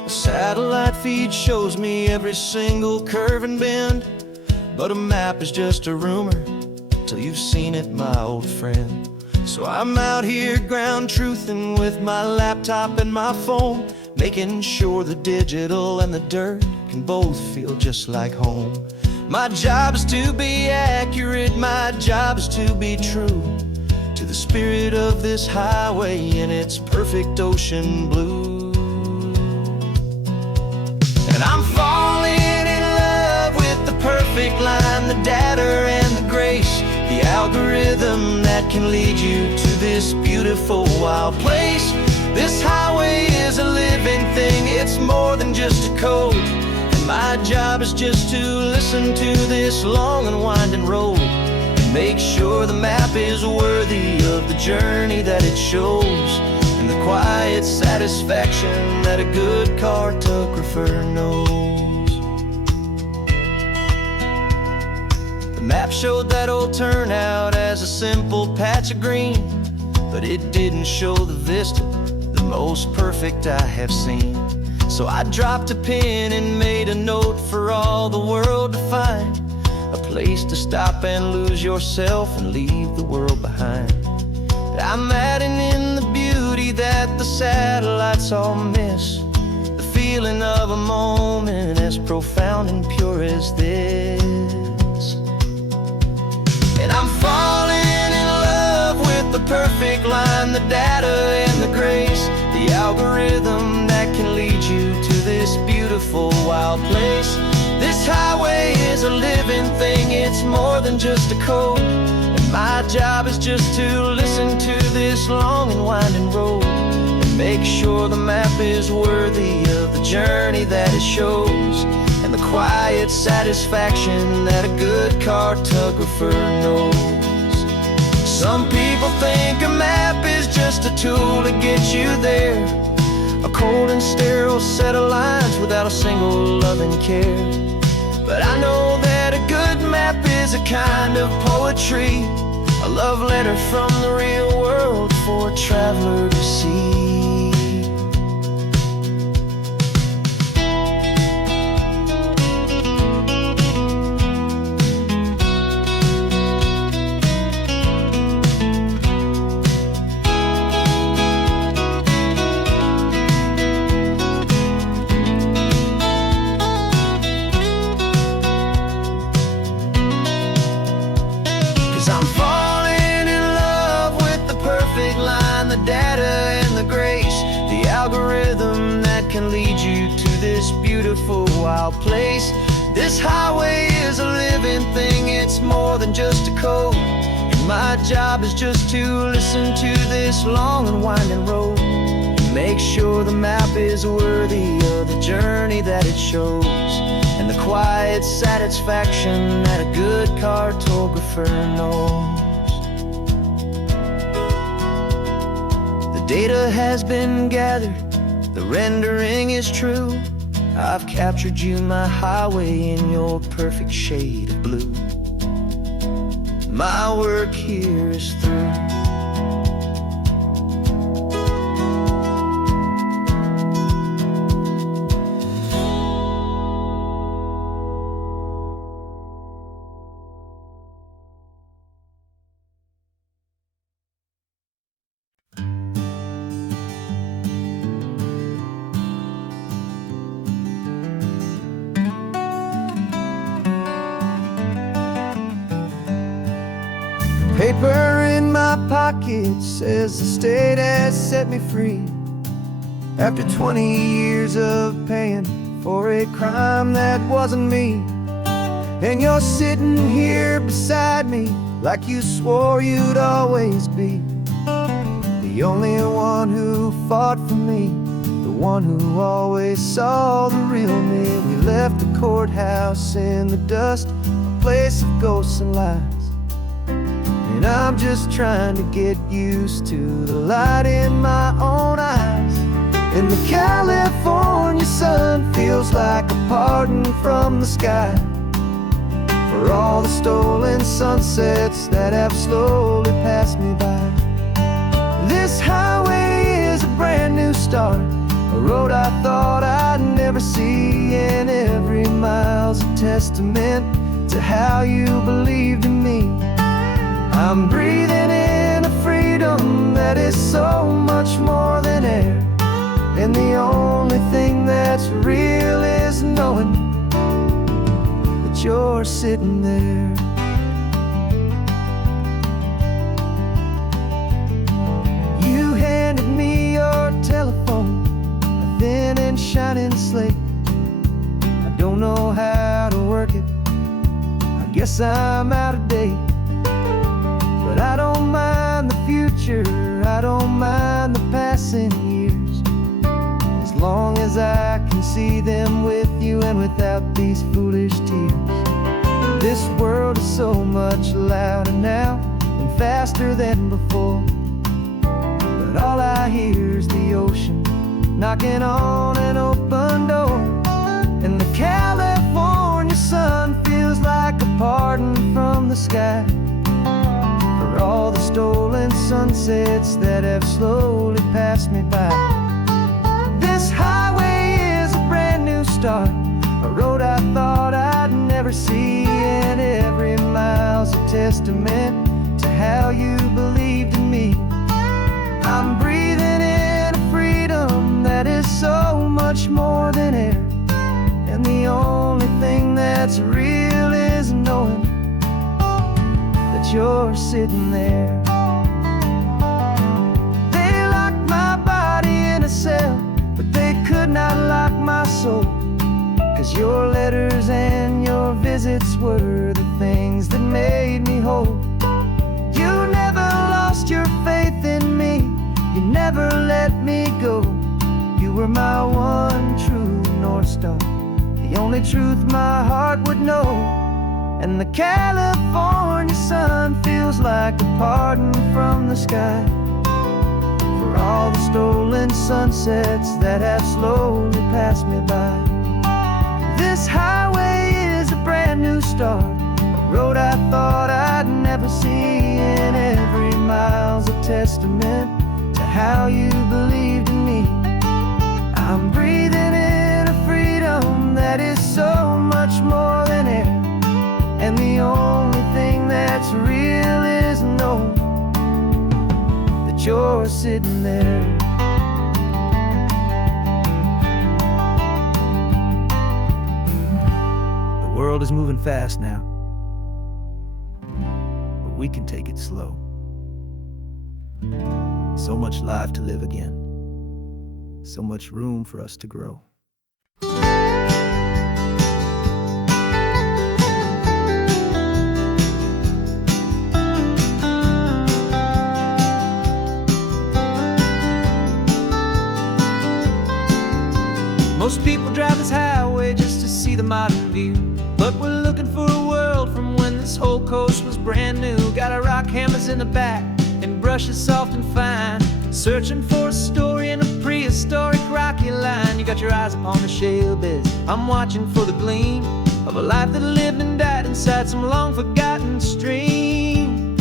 Satellite feed shows me every single curve and bend, but a map is just a rumor till you've seen it, my old friend. So I'm out here ground truthing with my laptop and my phone, making sure the digital and the dirt can both feel just like home. My job is to be accurate, my job is to be true to the spirit of this highway in its perfect ocean blue. And I'm falling in love with the perfect line, the data and the grace, the algorithm that can lead you to this beautiful wild place. This highway is a living thing, it's more than just a code. And my job is just to listen to this long and winding road and make sure the map is worthy of the journey that it shows, and the quiet satisfaction that a good cartographer knows. The map showed that old turnout as a simple patch of green, but it didn't show the vista, the most perfect I have seen. So I dropped a pen and made a note for all the world to find, a place to stop and lose yourself and leave the world behind. I'm adding in the beauty that the satellites all miss, the feeling of a moment as profound and pure as this. And I'm falling in love with the perfect line, the data and the grace, the algorithm that can lead you to this beautiful wild place. This highway is a living thing, it's more than just a code. And my job is just to listen to this long and winding road and make sure the map is worthy of the journey that it shows, and the quiet satisfaction that a good cartographer knows. Some people think a map is just a tool to get you there, a cold and sterile set of lines without a single loving care. But I know that a good map is a kind of poetry, a love letter from the real world for a traveler to see. 'Cause I'm falling in love with the perfect line, the data and the grace, the algorithm that can lead you to this beautiful wild place. This highway is a living thing, it's more than just a code. And my job is just to listen to this long and winding road and make sure the map is worthy of the journey that it shows, and the quiet satisfaction that a good cartographer knows. The data has been gathered, the rendering is true. I've captured you, my highway, in your perfect shade of blue. My work here is through. Paper in my pocket says the state has set me free, after 20 years of paying for a crime that wasn't me. And you're sitting here beside me like you swore you'd always be, the only one who fought for me, the one who always saw the real me. We left the courthouse in the dust, a place of ghosts and lies. And I'm just trying to get used to the light in my own eyes. And the California sun feels like a pardon from the sky for all the stolen sunsets that have slowly passed me by. This highway is a brand new start, a road I thought I'd never see, and every mile's a testament to how you believed in me. I'm breathing in a freedom that is so much more than air, and the only thing that's real is knowing that you're sitting there. You handed me your telephone, a thin and shining slate. I don't know how to work it, I guess I'm out of date. But I don't mind the future, I don't mind the passing years, as long as I can see them with you and without these foolish tears. This world is so much louder now and faster than before, but all I hear is the ocean knocking on an open door. And the California sun feels like a pardon from the sky for all the stolen sunsets that have slowly passed me by. This highway never see, and every mile's a testament to how you believed in me. I'm breathing in a freedom that is so much more than air, and the only thing that's real is knowing that you're sitting there. They locked my body in a cell, but they could not lock my soul, 'cause your letters and your visits were the things that made me whole. You never lost your faith in me, you never let me go. You were my one true North Star, the only truth my heart would know. And the California sun feels like a pardon from the sky for all the stolen sunsets that have slowly passed me by. This highway is a brand new start, a road I thought I'd never see, and every mile's a testament to how you believed in me. I'm breathing in a freedom that is so much more than air, and the only thing that's real is knowing that you're sitting there. The world is moving fast now, but we can take it slow. So much life to live again, so much room for us to grow. Most people drive this highway just to see the modern view, but we're looking for a world from when this whole coast was brand new. Got our rock hammers in the back and brushes soft and fine, searching for a story in a prehistoric rocky line. You got your eyes upon the shale beds, I'm watching for the gleam of a life that lived and died inside some long forgotten stream.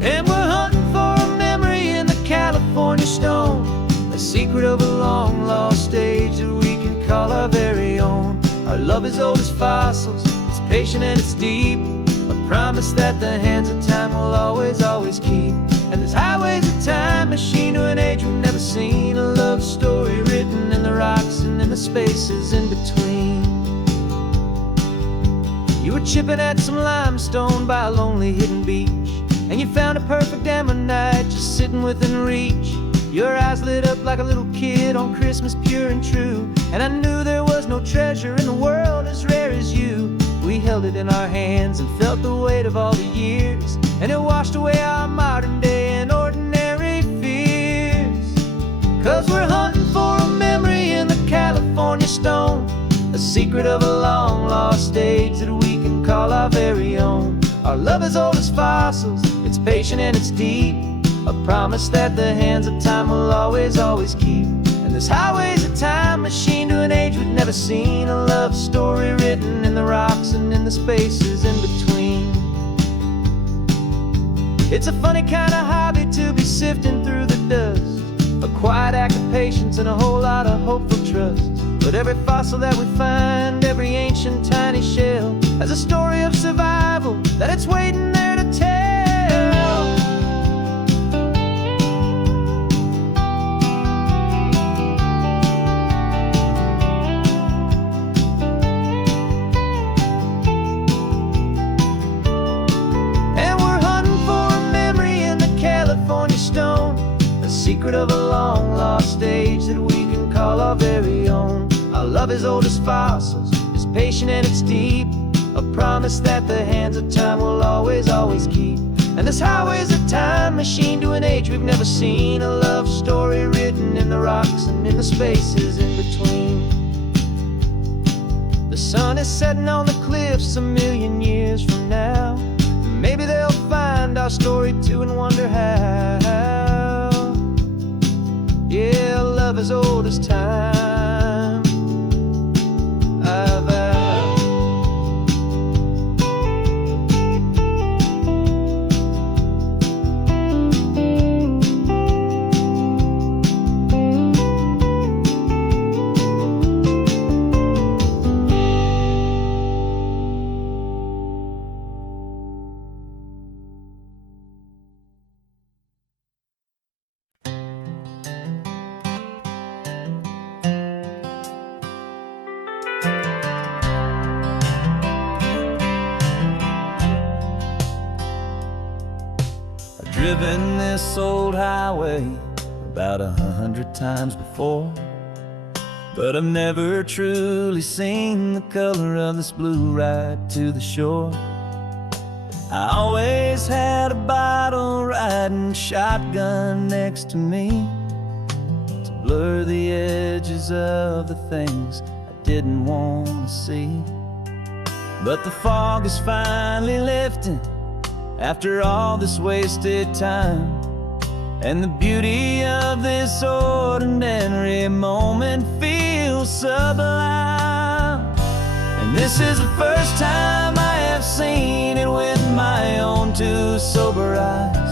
And we're hunting for a memory in the California stone, a secret of a long lost age that we can call our very own. Our love is old as fossils, it's patient and it's deep, a promise that the hands of time will always, always keep. And this highway's a time machine to an age we've never seen, a love story written in the rocks and in the spaces in between. You were chipping at some limestone by a lonely hidden beach, and you found a perfect ammonite just sitting within reach. Your eyes lit up like a little kid on Christmas, pure and true, and I knew there was no treasure in the world as rare as you. We held it in our hands and felt the weight of all the years, and it washed away our modern day and ordinary fears. 'Cause we're hunting for a memory in the California stone, a secret of a long lost age that we can call our very own. Our love is old as fossils, it's patient and it's deep, a promise that the hands of time will always, always keep. And this highway's a time machine to an age we've never seen, a love story written in the rocks and in the spaces in between. It's a funny kind of hobby to be sifting through the dust, a quiet act of patience and a whole lot of hopeful trust. But every fossil that we find, every ancient tiny shell, has a story of survival that it's waiting there to tell. Secret of a long lost age that we can call our very own. Our love is old as fossils, it's patient and it's deep, a promise that the hands of time will always, always keep. And this highway's a time machine to an age we've never seen, a love story written in the rocks and in the spaces in between. The sun is setting on the cliffs a million years from now, maybe they'll find our story too and wonder how. Yeah, love is old as time, I vow. driven this old highway about 100 times before, but I've never truly seen the color of this blue ride to the shore. I always had a bottle riding shotgun next to me to blur the edges of the things I didn't want to see. But the fog is finally lifting after all this wasted time, and the beauty of this ordinary moment feels sublime. And this is the first time I have seen it with my own two sober eyes.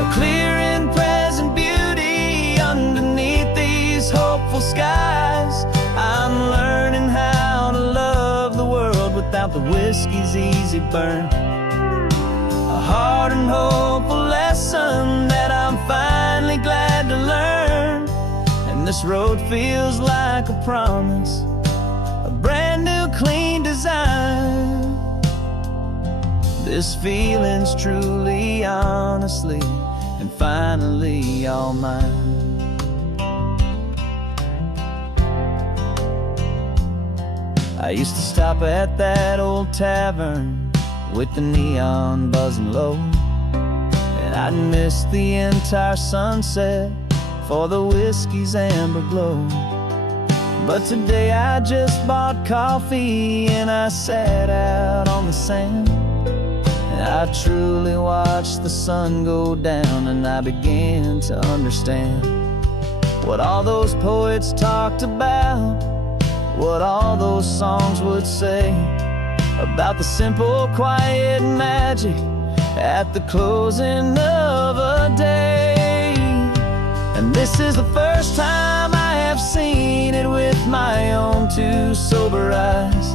A clear and present beauty underneath these hopeful skies. I'm learning how to love the world without the whiskey's easy burn. A hard and hopeful lesson that I'm finally glad to learn. And this road feels like a promise, a brand new clean design. This feeling's truly, honestly, and finally all mine. I used to stop at that old tavern with the neon buzzing low, and I'd miss the entire sunset for the whiskey's amber glow. But today I just bought coffee and I sat out on the sand, and I truly watched the sun go down, and I began to understand what all those poets talked about, what all those songs would say about the simple, quiet magic at the closing of a day. And this is the first time I have seen it with my own two sober eyes.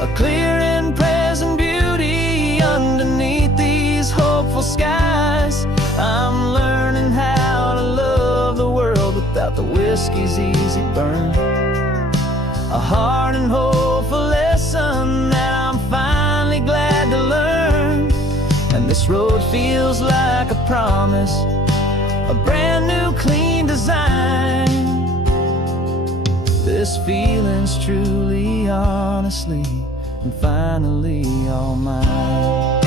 A clear and present beauty underneath these hopeful skies. I'm learning how to love the world without the whiskey's easy burn. A hard and hopeful lesson that I'm finally glad to learn. And this road feels like a promise, a brand new clean design. This feeling's truly, honestly, and finally all mine.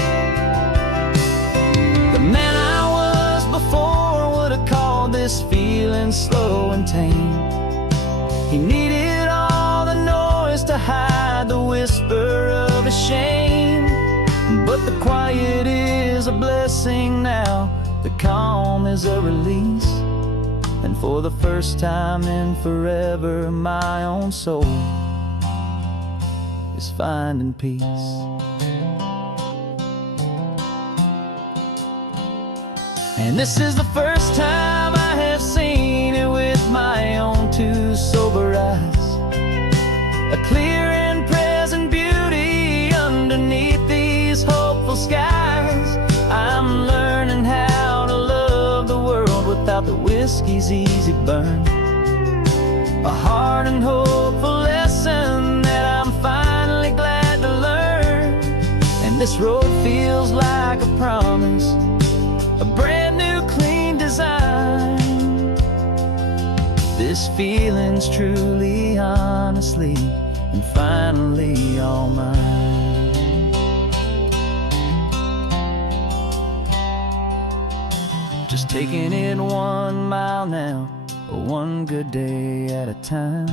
The man I was before would have called this feeling slow and tame. He needed all the noise to hide the whisper of his shame. But the quiet is a blessing now, the calm is a release. And for the first time in forever, my own soul is finding peace. And this is the first time I have seen it with my own two sober eyes. A clear and present beauty underneath these hopeful skies. I'm learning how to love the world without the whiskey's easy burn. A hard and hopeful lesson that I'm finally glad to learn. And this road feels like a promise, a brand new clean design. This feeling's truly, honestly, and finally all mine. Just taking it 1 mile now, one good day at a time.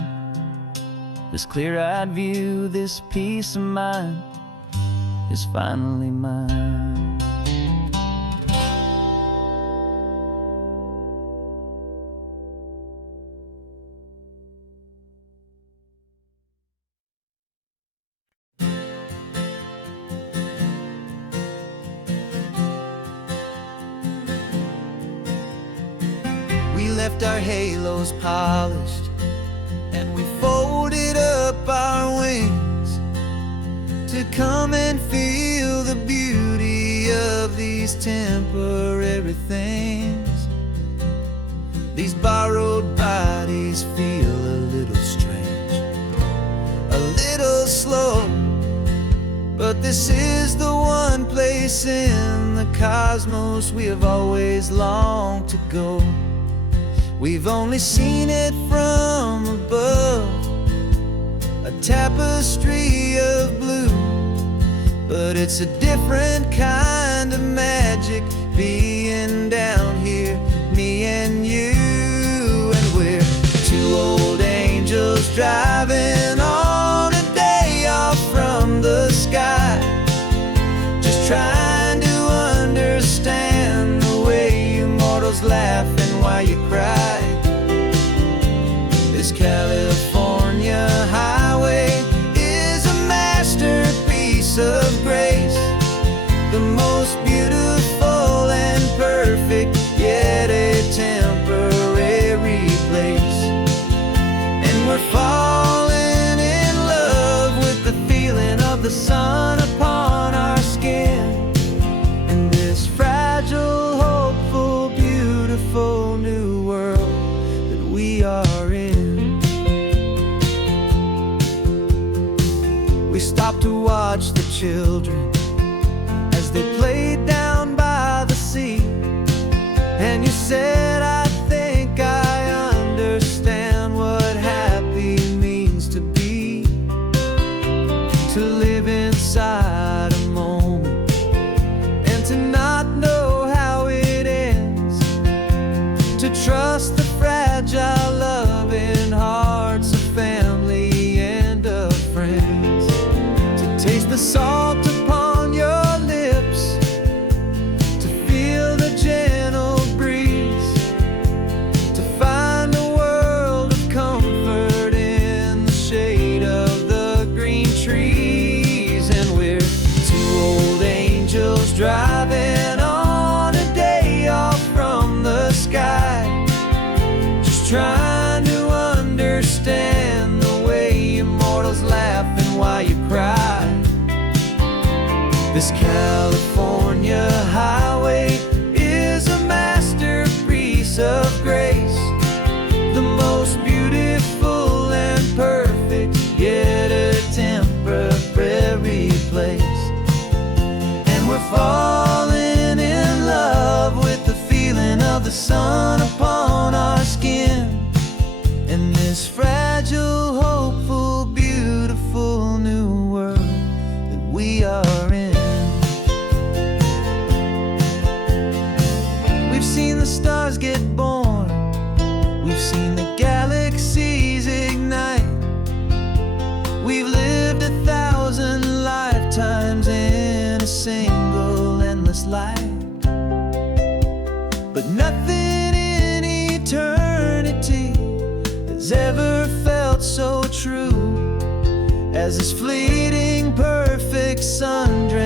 This clear-eyed view, this peace of mind is finally mine. We left our halos polished, and we folded up our wings to come and feel the beauty of these temporary things. These borrowed bodies feel a little strange, a little slow, But this is the one place in the cosmos we have always longed to go. We've only seen it from above, a tapestry of blue. But it's a different kind of magic being down here, me and you. And we're two old angels driving on a day off from the sky, just trying to understand the way you mortals laugh and why you cry. This California highway is a masterpiece of grace, the most beautiful and perfect, yet a temporary place. And we're falling in love with the feeling of the sun upon our skin, in this fragile, hopeful, beautiful new world that we are in. We stopped to watch the children as they played down by the sea, and you said, I think I understand what happy means to be, to live inside a moment and to not know how it ends, to trust the fragile loving hearts of family and of friends, to taste the salt upon your lips, to feel the gentle breeze, to find a world of comfort in the shade of the green trees. And we're two old angels driving on a day off from the sky, just trying to understand the way immortals laugh and why you cry. This California highway is a masterpiece of grace, the most beautiful and perfect, yet a temporary place. And we're falling in love with the feeling of the sun upon our skin, in this fragile, hopeful, beautiful new world that we are in. We've seen the stars get born, we've seen the galaxies ignite, we've lived 1,000 lifetimes in a single endless life. But nothing in eternity has ever felt so true as this fleeting, perfect sundress